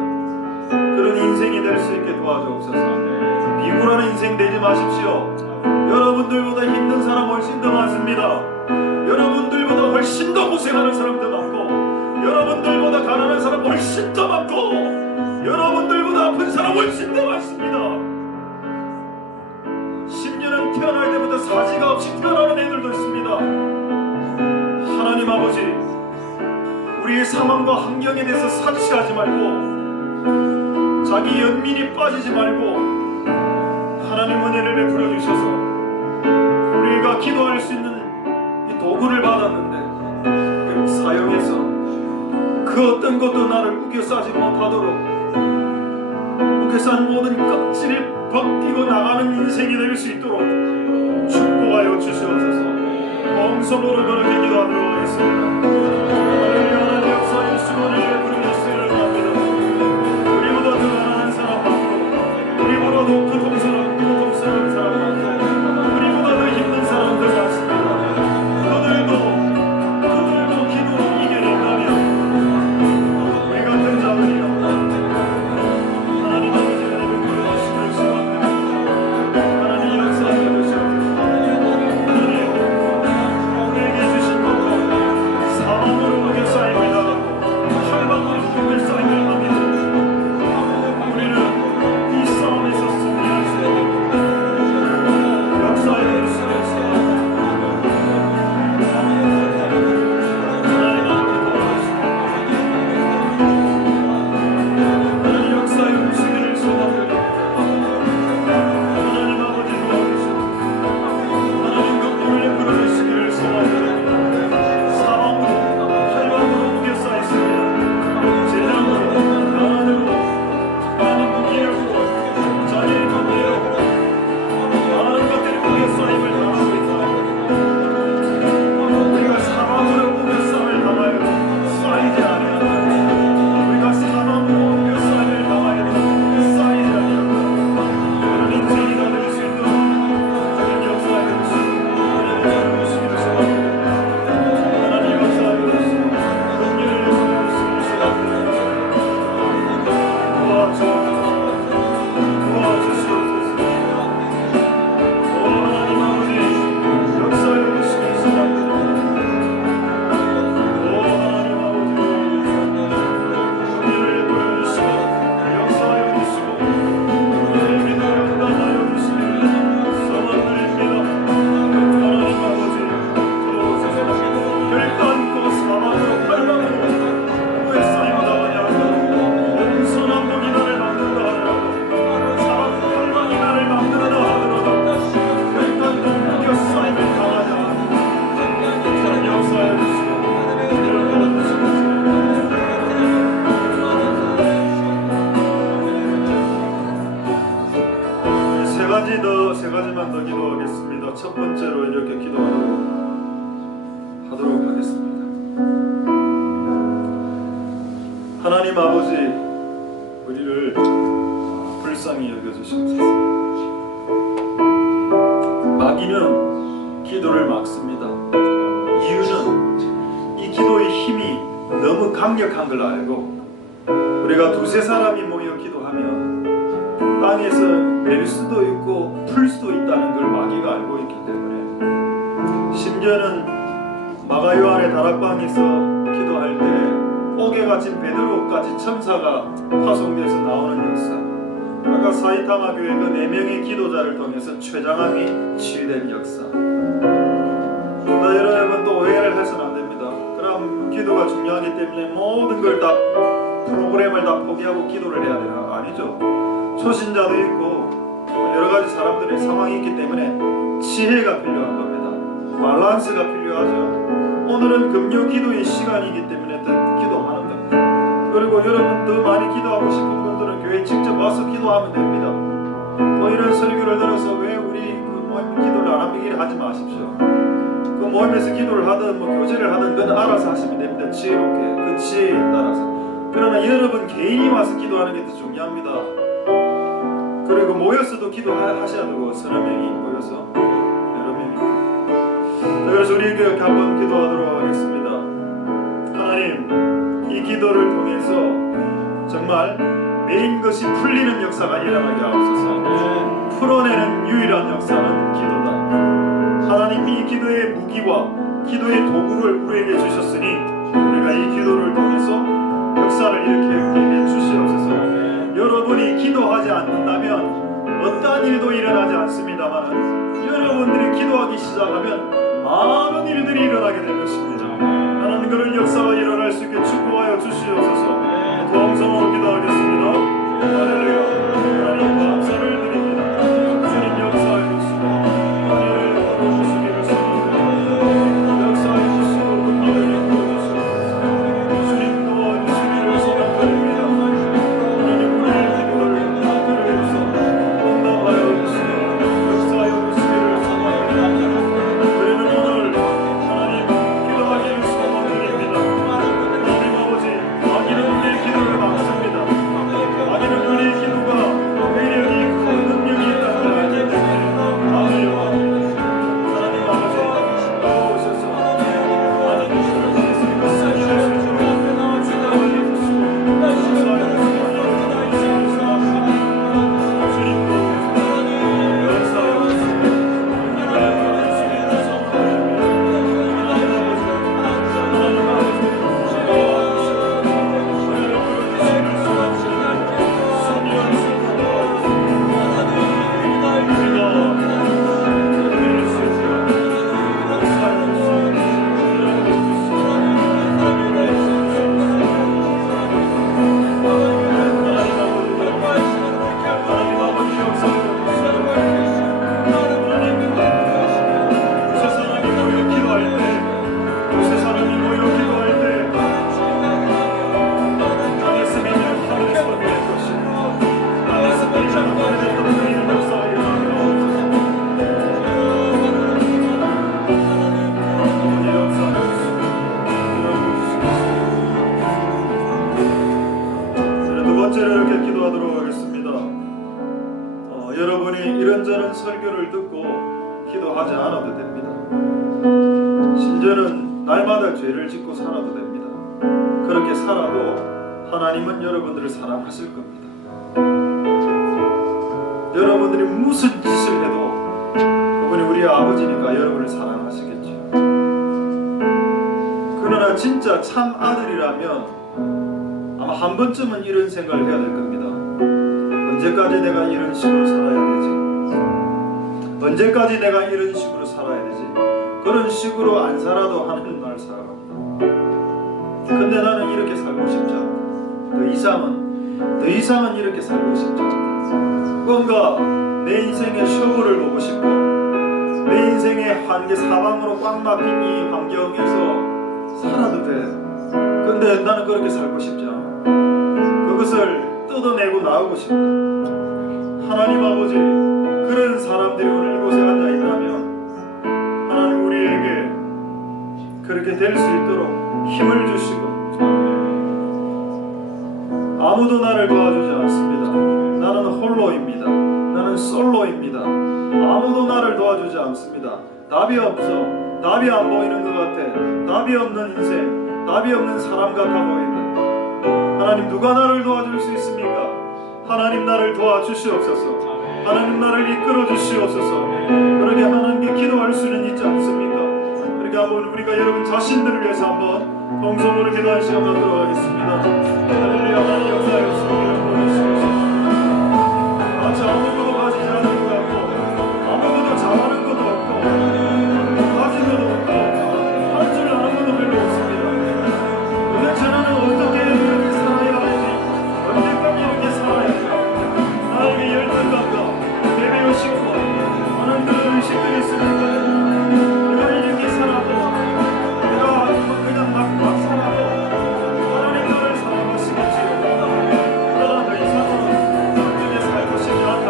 그런 인생이 될 수 있게 도와주옵소서. 비굴한 인생 되지 마십시오. 여러분들보다 힘든 사람 훨씬 더 많습니다. 여러분들보다 훨씬 더 고생하는 사람도 많고, 여러분들보다 가난한 사람 훨씬 더 많고, 여러분들보다 아픈 사람 훨씬 더 많습니다. 심지어는 태어날 때부터 사지가 없이 태어나는 애들도 있습니다. 하나님 아버지, 우리의 상황과 환경에 대해서 사치하지 말고, 자기 연민이 빠지지 말고, 하나님 은혜를 베풀어 주셔서 우리가 기도할 수 있는 이 도구를 받았는데 그 사용해서 그 어떤 것도 나를 우겨싸지 못하도록, 우겨싼 모든 껍질을 벗기고 나가는 인생이 될 수 있도록 축복하여 주시옵소서. 엉성으로 그렇게 기도하도록 하겠습니다. 할렐루야. 하나님 역사의 수고를 베풀어 주시기를 바랍니다. 우리보다 더 가난한 사람 많고, 우리보다 더 고통스러운 사람 많고, 우리보다 더 힘든 사람들 많습니다. 그들도 기도로 이겨낸다면 우리 같은 자들이요, 하나님 아버지의 은혜를 베풀어 주시길 소망합니다. 하나님 역사하여 주시옵소서. 하나님 우리에게 주신 것과 사방으로 우겨 쌓임을 당하고 팔방으로 우겨 쌓임을 당하고, 우리는 이 싸움에서 승리할 수 있도록 역사하여 주시옵소서. 하나님 아버지 도와주시옵소서. 하나님 역사하여 주시기를 소망합니다. 하나님 아버지 도와주시옵소서. 하나님 긍휼을 베풀어 주시기를 소망합니다. 사방으로 팔방으로 우겨 쌓여 있습니다. 재난으로, 가난으로, 하나님 무기력으로, 자녀의 문제로 많은 것들이 우겨 쌓임을 당하고 있다. 우리가 사방으로 우겨 쌓임을 당하여 쌓이지 아니한다. 우리가 사방으로 우겨 쌓임을 당하여 쌓이지 아니한다. 그런 인생이 다 될 수 있도록 주님 역사하여 주시고 은혜를 주시기를 소망합니다. 하나님 역사하여 주시고 긍휼을 베풀어 주시기를 소망합니다. 도와주시옵소서. 오 하나님 아버지, 역사하여 주시기를 소망합니다. 오 하나님 아버지, 긍휼을 베풀어 주시고 역사하여 주시고 우리의 기도를 응답하여 주시기를 소망드립니다. 하나님 아버지, 도와주소서. 결단코 사방으로 팔방으로 후에 쌓임당하지 않고 온선한 복이 나를 막는다 하더라도, 사방 팔방이 나를 막는다 하더라도 결단코 우겨 쌓임을 당하지 않고 주님 역사하여 주시고 우리를 도와주시옵소서. 세 가지만 더 기도하겠습니다. 첫 번째로 이렇게 기도하도록 하겠습니다. 하나님 아버지, 우리를 불쌍히 여겨주시옵소서. 마귀는 기도를 막습니다. 이유는 이 기도의 힘이 너무 강력한 걸 알고, 우리가 두세 사람이 모여 기도하면 땅에서 낼 수도 있고 풀 수도 있다는 걸 마귀가 알고 있기 때문에, 심지어는 마가 요한의 다락방에서 기도할 때 옥에 갇힌 베드로까지 천사가 파송돼서 나오는 역사. 아까 사이타마 교회 그 4명의 기도자를 통해서 췌장암이 치유된 역사. 여러분 또 오해를 해서는 안 됩니다. 그럼 기도가 중요하기 때문에 모든 걸 다 프로그램을 다 포기하고 기도를 해야 되나? 아니죠. 초신자도 있고 여러 가지 사람들의 상황이 있기 때문에 지혜가 필요한 겁니다. 밸런스가 필요하죠. 오늘은 금요 기도의 시간이기 때문에 더 기도하는 겁니다. 그리고 여러분 더 많이 기도하고 싶은 분들은 교회에 직접 와서 기도하면 됩니다. 뭐 이런 설교를 들어서 왜 우리 그 모임 기도를 안 하기를 하지 마십시오. 그 모임에서 기도를 하든 뭐 교제를 하든 그건 알아서 하시면 됩니다. 지혜롭게 그 지혜에 따라서. 그러나 여러분 개인이 와서 기도하는 게 더 중요합니다. 그리고 모여서도 기도하셔야 되고 서너 명이 모여서 여러 명이. 그래서 우리 이렇게 한번 기도하도록 하겠습니다. 하나님, 이 기도를 통해서 정말 메인 것이 풀리는 역사가 일어나게 하옵소서. 풀어내는 유일한 역사는 기도다. 하나님이 기도의 무기와 기도의 도구를 우리에게 주셨으니 우리가 이 기도를 통해서 역사를 일으키게 해 주시옵소서. 여러분이 기도하지 않는다면 어떠한 일도 일어나지 않습니다만 여러분들이 기도하기 시작하면 많은 일들이 일어나게 될 것입니다. 하나님 그런 역사가 일어날 수 있게 축복하여 주시옵소서. 동성으로 기도하겠습니다. 할렐루야. 하나님 감사를 드립니다. 주님 역사해 주시고 은혜를 부어주시기를 소원합니다. 역사해 주시고 은혜를 부어주시고 주님 도와주시기를 소원합니다. 하나님 우리의 기도를 들으셔서 응답하여 주시고 역사하여 주시기를 소원합니다. 우리는 오늘 하나님 기도하기를 소원드립니다. 하나님 아버지, 악인은 우리의 기도를 막습니다. 악인은 우리의 기도가 매력이 큰 능력이 있다는 걸 알기 때문에 아버지와 하나님 아버지 나오셔서 하나님 예수님과 사랑할 수 있도록 축복하여 주시고 역사하여 주시고 주님도 역사하여 주시고 하나님 주시기를 소원합니다. 하나님 아버지 여러분이 이런저런 설교를 듣고 기도하지 않아도 됩니다. 심지어는 날마다 죄를 짓고 살아도 됩니다. 그렇게 살아도 하나님은 여러분들을 사랑하실 겁니다. 여러분들이 무슨 짓을 해도 그분이 우리 아버지니까 여러분을 사랑하시겠죠. 그러나 진짜 참 아들이라면 아마 한 번쯤은 이런 생각을 해야 될 겁니다. 언제까지 내가 이런 식으로 살아야 되지? 언제까지 내가 이런 식으로 살아야 되지? 그런 식으로 안 살아도 하나님 날 사랑합니다. 근데 나는 이렇게 살고 싶지 않다. 더 이상은 이렇게 살고 싶지 않다. 뭔가 내 인생의 쇼부를 보고 싶고 내 인생의 한계 사방으로 꽉 막힌 이 환경에서 살아도 돼. 근데 나는 그렇게 살고 싶지 않아. 그것을 뜯어내고 나오고 싶다. 하나님 아버지, 그런 사람들이 오늘 이곳에 앉아 있다면 하나님 우리에게 그렇게 될 수 있도록 힘을 주시고 아무도 나를 도와주지 않습니다. 나는 홀로입니다. 나는 솔로입니다. 아무도 나를 도와주지 않습니다. 답이 없어. 답이 안 보이는 것 같아. 답이 없는 인생, 답이 없는 사람 같아 보인다. 하나님 누가 나를 도와줄 수 있습니까? 하나님 나를 도와주시옵소서. 하나님 나를 이끌어 주시옵소서. 그렇게 하나님께 기도할 수는 있지 않습니까? 그렇게 한번 우리가 여러분 자신들을 위해서 한번 동성으로 기도하는 시간 갖도록 하겠습니다. 할렐루야. 하나님 역사의 승리를 보내주시옵소서. 마치 아무것도 가지지 않은 것 같고 아무것도 잘하는 것도 없고 가진 것도 없고 할 줄 아는 것도 별로 없습니다. 도대체 나는 어떻게 이렇게 살아야 하는지 언제까지 이렇게 살아야 할까? 나에게 열등감과 배배우 식고 많은 그런 의식들이 있으니까 내가 이렇게 살아도 내가 그냥 막 살아도 하나님 나를 사랑하시겠지요. 그러나 더 이상은 그렇게 살고 싶지 않다.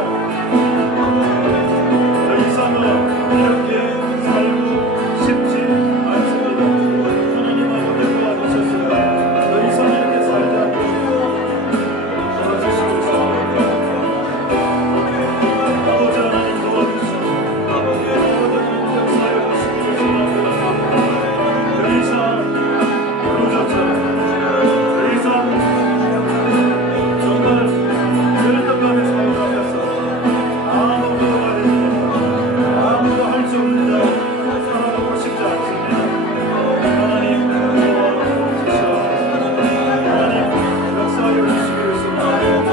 더 이상은 이렇게 살고 싶지 않습니다. 하나님은 우리 도와주셨으면 더 이상 이렇게 살지 않고 도와주시고 있습니다. 아버지 하나님 도와주시고 아버지 하나님 역사에 오시기를 소망합니다. 더 이상 부르짖어라. 더 이상 정말 열등감에 사용하면서 아무것도 가리지 못하고 아무도 할 수 없는 자로 살아가고 싶지 않습니다. 하나님 도와주시옵소서. 하나님 역사하여 주시기를 소망합니다.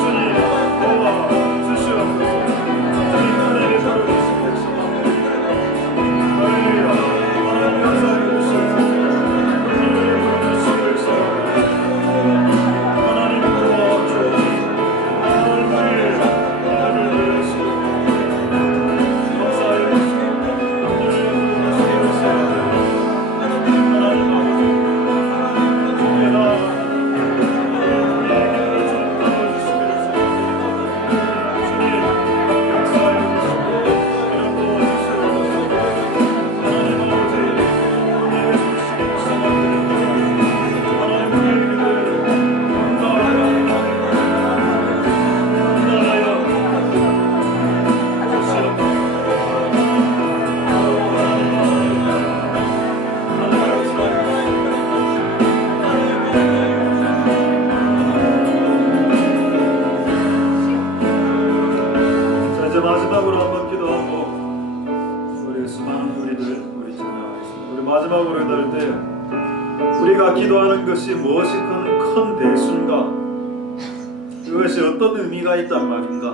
주님 도와주시옵소서. 주님 은혜를 베풀어주시기를 소망합니다. 할렐루야. 하나님 역사하여 주시옵소서. 은혜를 베풀어주시기를 소망합니다. 하나님 도와주옵소서. 하나님 우리를 베풀어주시고 역사하여 주시고 은혜를 베풀어주시기를 소망합니다. 하나님 아버지 주께 나아가는 우리의 기도를 좀 들어주시기를 소망합니다. 주님 역사하여 주시고 이런 도와주시옵소서. 하나님 아버지 은혜를 주시기를 소망합니다. 하나님 우리의 기도를 응답하여 자, 이제 마지막으로 한번 기도하고 우리 수많은 우리 찬양하겠습니다. 우리 마지막으로 기도할 때 우리가 기도하는 것이 무엇이 큰 대수인가? 그것이 어떤 의미가 있단 말인가?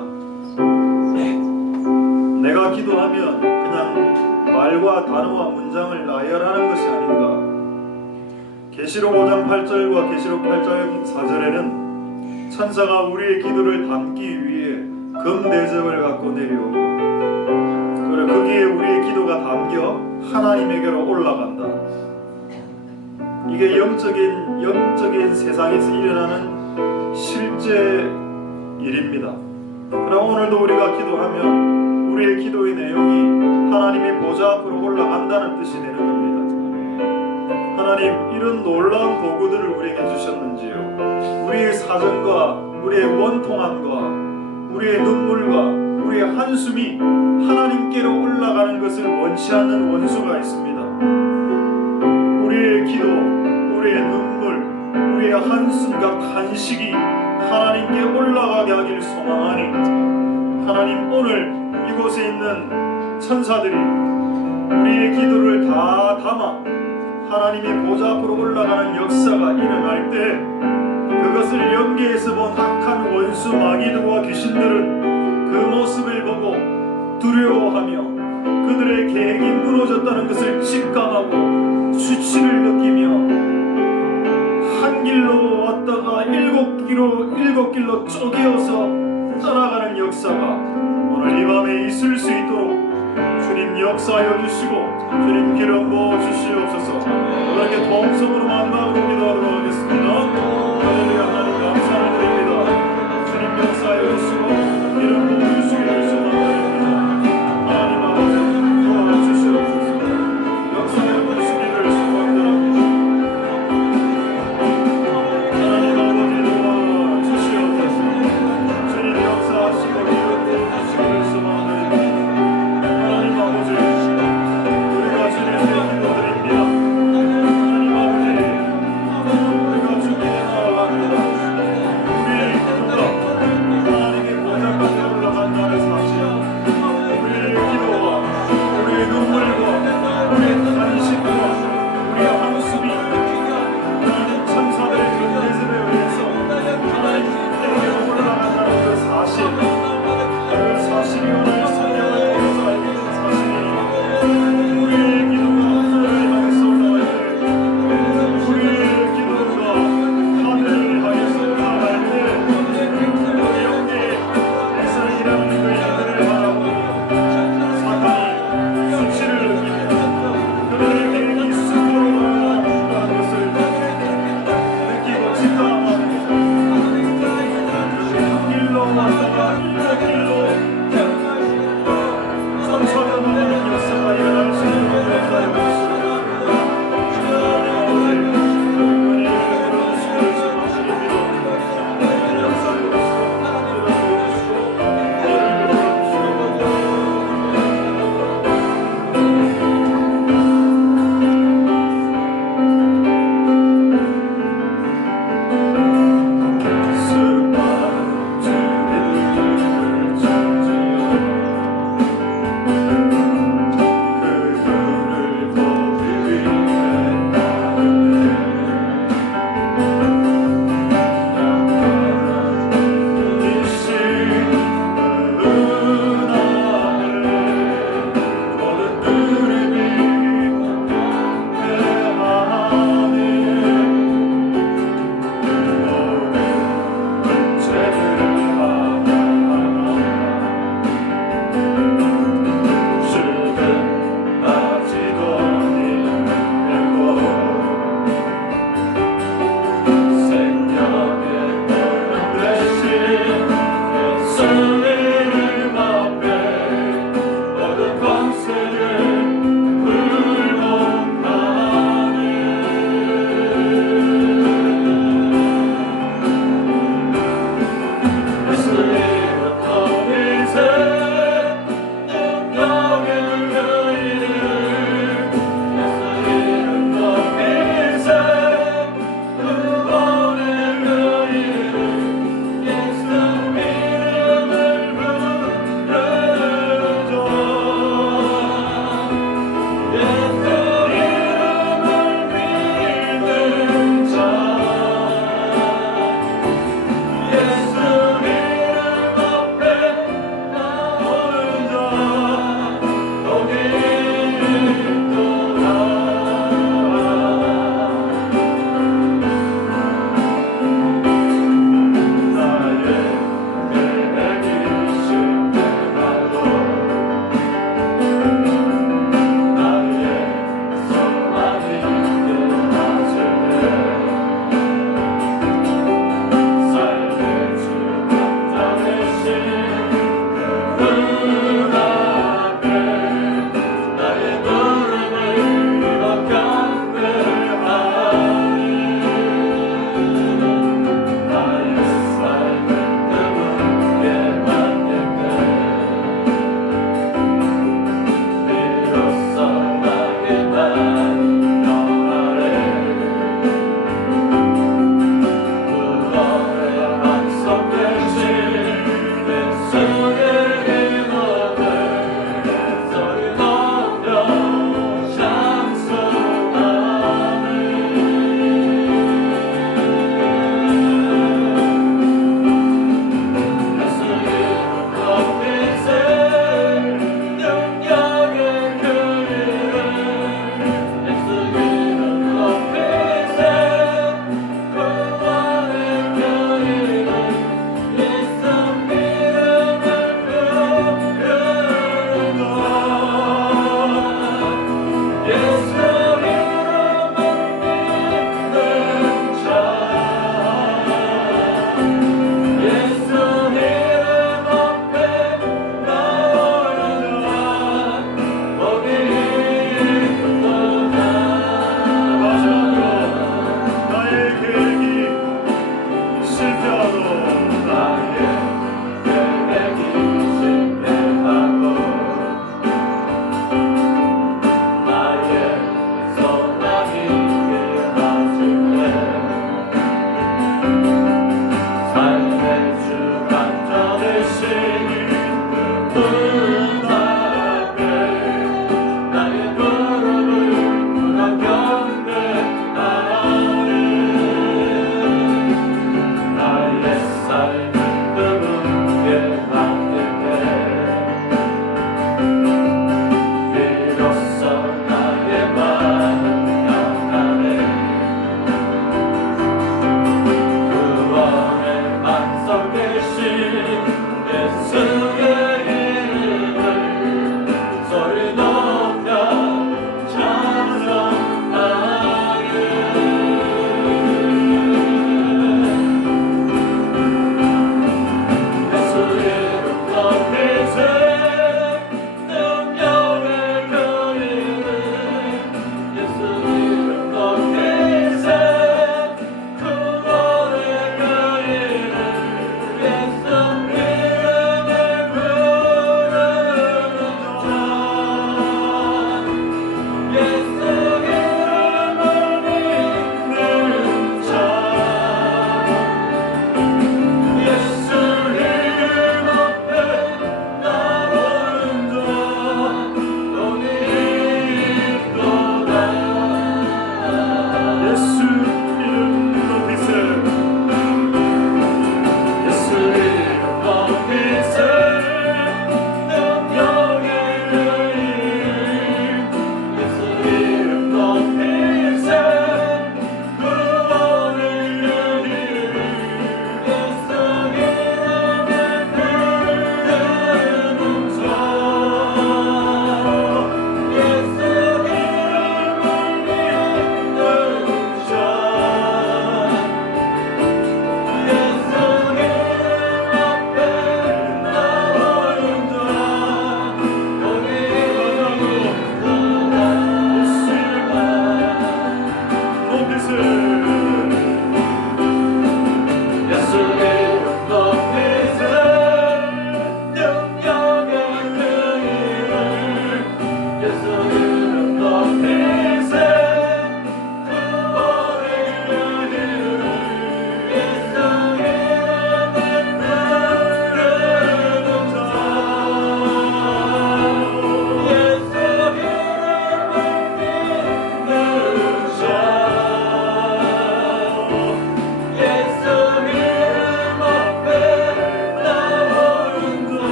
내가 기도하면 그냥 말과 단어와 문장을 나열하는 것이 아닌가? 계시록 5장 8절과 계시록 8장 4절에는 천사가 우리의 기도를 담기 위해 금대접을 갖고 내려오고 그리고 거기에 우리의 기도가 담겨 하나님에게로 올라간다. 이게 영적인 세상에서 일어나는 실제 일입니다. 그럼 오늘도 우리가 기도하면 우리의 기도의 내용이 하나님의 보좌 앞으로 올라간다는 뜻이 되는 겁니다. 하나님 이런 놀라운 도구들을 우리에게 주셨는지요. 우리의 사정과 우리의 원통함과 우리의 눈물과 우리의 한숨이 하나님께로 올라가는 것을 원치 않는 원수가 있습니다. 우리의 기도, 우리의 눈물, 우리의 한숨과 간식이 하나님께 올라가게 하기를 소망하니 하나님 오늘 이곳에 있는 천사들이 우리의 기도를 다 담아 하나님의 보좌 앞으로 올라가는 역사가 일어날 때 그것을 연계해서 본 악한 원수 마귀들과 귀신들은 그 모습을 보고 두려워하며 그들의 계획이 무너졌다는 것을 직감하고 수치를 느끼며 한 길로 왔다가 일곱 길로 쪼개어서 떠나가는 역사가 오늘 이 밤에 있을 수 있도록 주님 역사하여 주시고 주님 기름 부어 주시옵소서. 그렇게 동성으로 만나고 기도하도록 하겠습니다. 할렐루야. 하나님 감사를 드립니다. 주님 역사하여 주시고 기름 부어 주시기를 소망드립니다. 하나님 아버지 도와주시옵소서. 역사하여 주시기를 소망드립니다. 하나님 아버지 도와주시옵소서. 주님 역사하시고 기름 부어 주시기를 소망드립니다. 하나님 아버지 우리가 주님께 기도드립니다. 하나님 아버지 우리가 주님께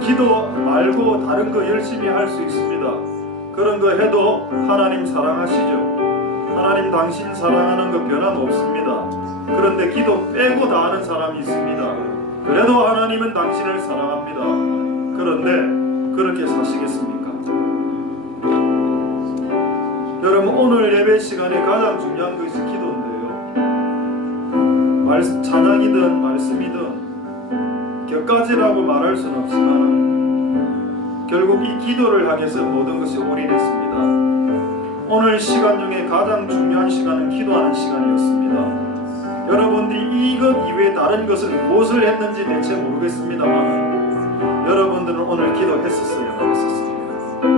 기도 말고 다른 거 열심히 할 수 있습니다. 그런 거 해도 하나님 사랑하시죠. 하나님 당신 사랑하는 거 변함없습니다. 그런데 기도 빼고 다 하는 사람이 있습니다. 그래도 하나님은 당신을 사랑합니다. 그런데 그렇게 사시겠습니까? 여러분, 오늘 예배 시간에 가장 중요한 것이 기도인데요. 찬양이든 말씀이든 격가지라고 말할 수는 없지만 결국 이 기도를 향해서 모든 것이 올인했습니다. 오늘 시간 중에 가장 중요한 시간은 기도하는 시간이었습니다. 여러분들이 이것 이외에 다른 것을 무엇을 했는지 대체 모르겠습니다만 여러분들은 오늘 기도했었어요, 안 했었습니까?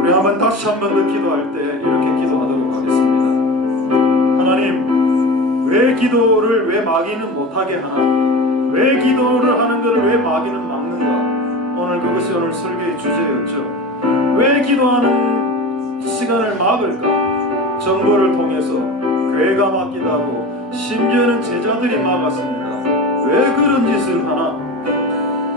우리 한번 다시 한 번 더 기도할 때 이렇게 기도하도록 하겠습니다. 하나님, 왜 기도를 왜 마귀는 못하게 하나? 왜 기도를 하는 것을 왜 마귀는 막는가? 오늘 그것이 오늘 설교의 주제였죠. 왜 기도하는 시간을 막을까? 정보를 통해서 교회가 막기도 하고 심지어는 제자들이 막았습니다. 왜 그런 짓을 하나?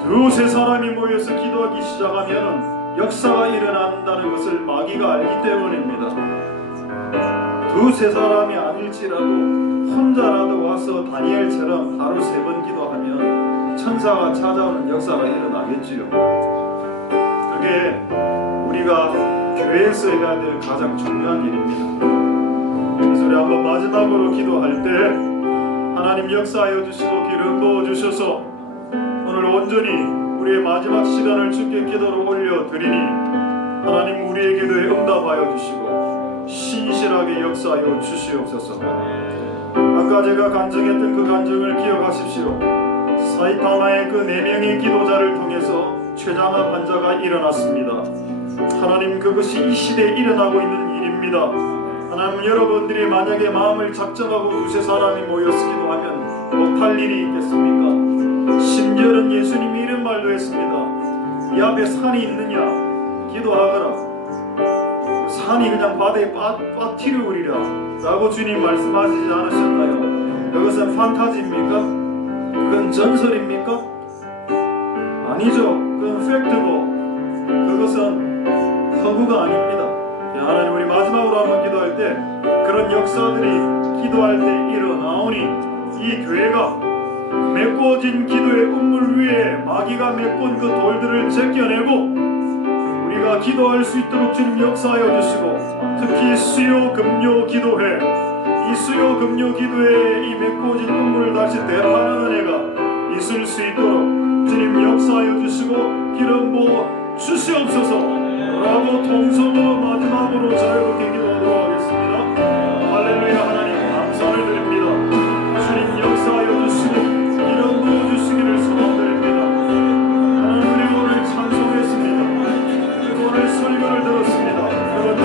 두세 사람이 모여서 기도하기 시작하면 역사가 일어난다는 것을 마귀가 알기 때문입니다. 두세 사람이 아닐지라도 혼자라도 와서 다니엘처럼 하루 3번 기도하면 천사가 찾아오는 역사가 일어나겠지요. 그게 우리가 교회에서 해야 될 가장 중요한 일입니다. 그래서 우리 한번 마지막으로 기도할 때 하나님 역사하여 주시고 기름 부어 주셔서 오늘 온전히 우리의 마지막 시간을 주께 기도로 올려드리니 하나님 우리의 기도에 응답하여 주시고 신실하게 역사하여 주시옵소서. 아까 제가 간증했던 그 간증을 기억하십시오. 사이타마의 그 4명의 기도자를 통해서 췌장암 환자가 일어났습니다. 하나님, 그것이 이 시대에 일어나고 있는 일입니다. 하나님, 여러분들이 만약에 마음을 작정하고 두세 사람이 모여서 기도하면 못할 일이 있겠습니까? 심지어는 예수님이 이런 말도 했습니다. 이 앞에 산이 있느냐? 기도하거라. 산이 그냥 바다에 빠뜨려오리라 라고 주님 말씀하시지 않으셨나요? 이것은 판타지입니까? 그건 전설입니까? 아니죠. 그건 팩트고 그것은 허구가 아닙니다. 하나님, 우리 마지막으로 한번 기도할 때 그런 역사들이 기도할 때 일어나오니 이 교회가 메꿔진 기도의 우물 위에 마귀가 메꾼 그 돌들을 제껴내고 우리가 기도할 수 있도록 주님 역사하여 주시고, 특히 수요 금요 기도회, 이 수요 금요 기도회에 이 메꿔진 우물을 다시 대파하는 은혜가 있을 수 있도록 주님 역사하여 주시고 기름 부어 주시옵소서 라고 통성으로 마지막으로 자유롭게 기도하도록 하겠습니다. 할렐루야. 하나님 감사를 드립니다. 주님 역사하여 주시고 기름 부어 주시기를 소망드립니다. 하나님, 그리고 오늘 찬송했습니다. 오늘 설교를 들었습니다. 그런데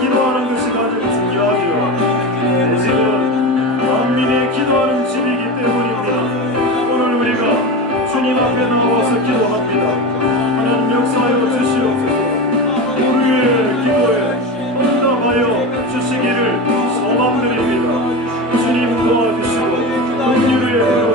기도하는 것이 가장 중요하죠. 이 집은 만민의 기도하는 집이기 때문입니다. 오늘 우리가 주님 앞에 나와서 기도합니다. 하나님 역사하여 주시옵소서. 우리의 기도에 응답하여 주시기를 소망드립니다. 주님 도와주시고 긍휼의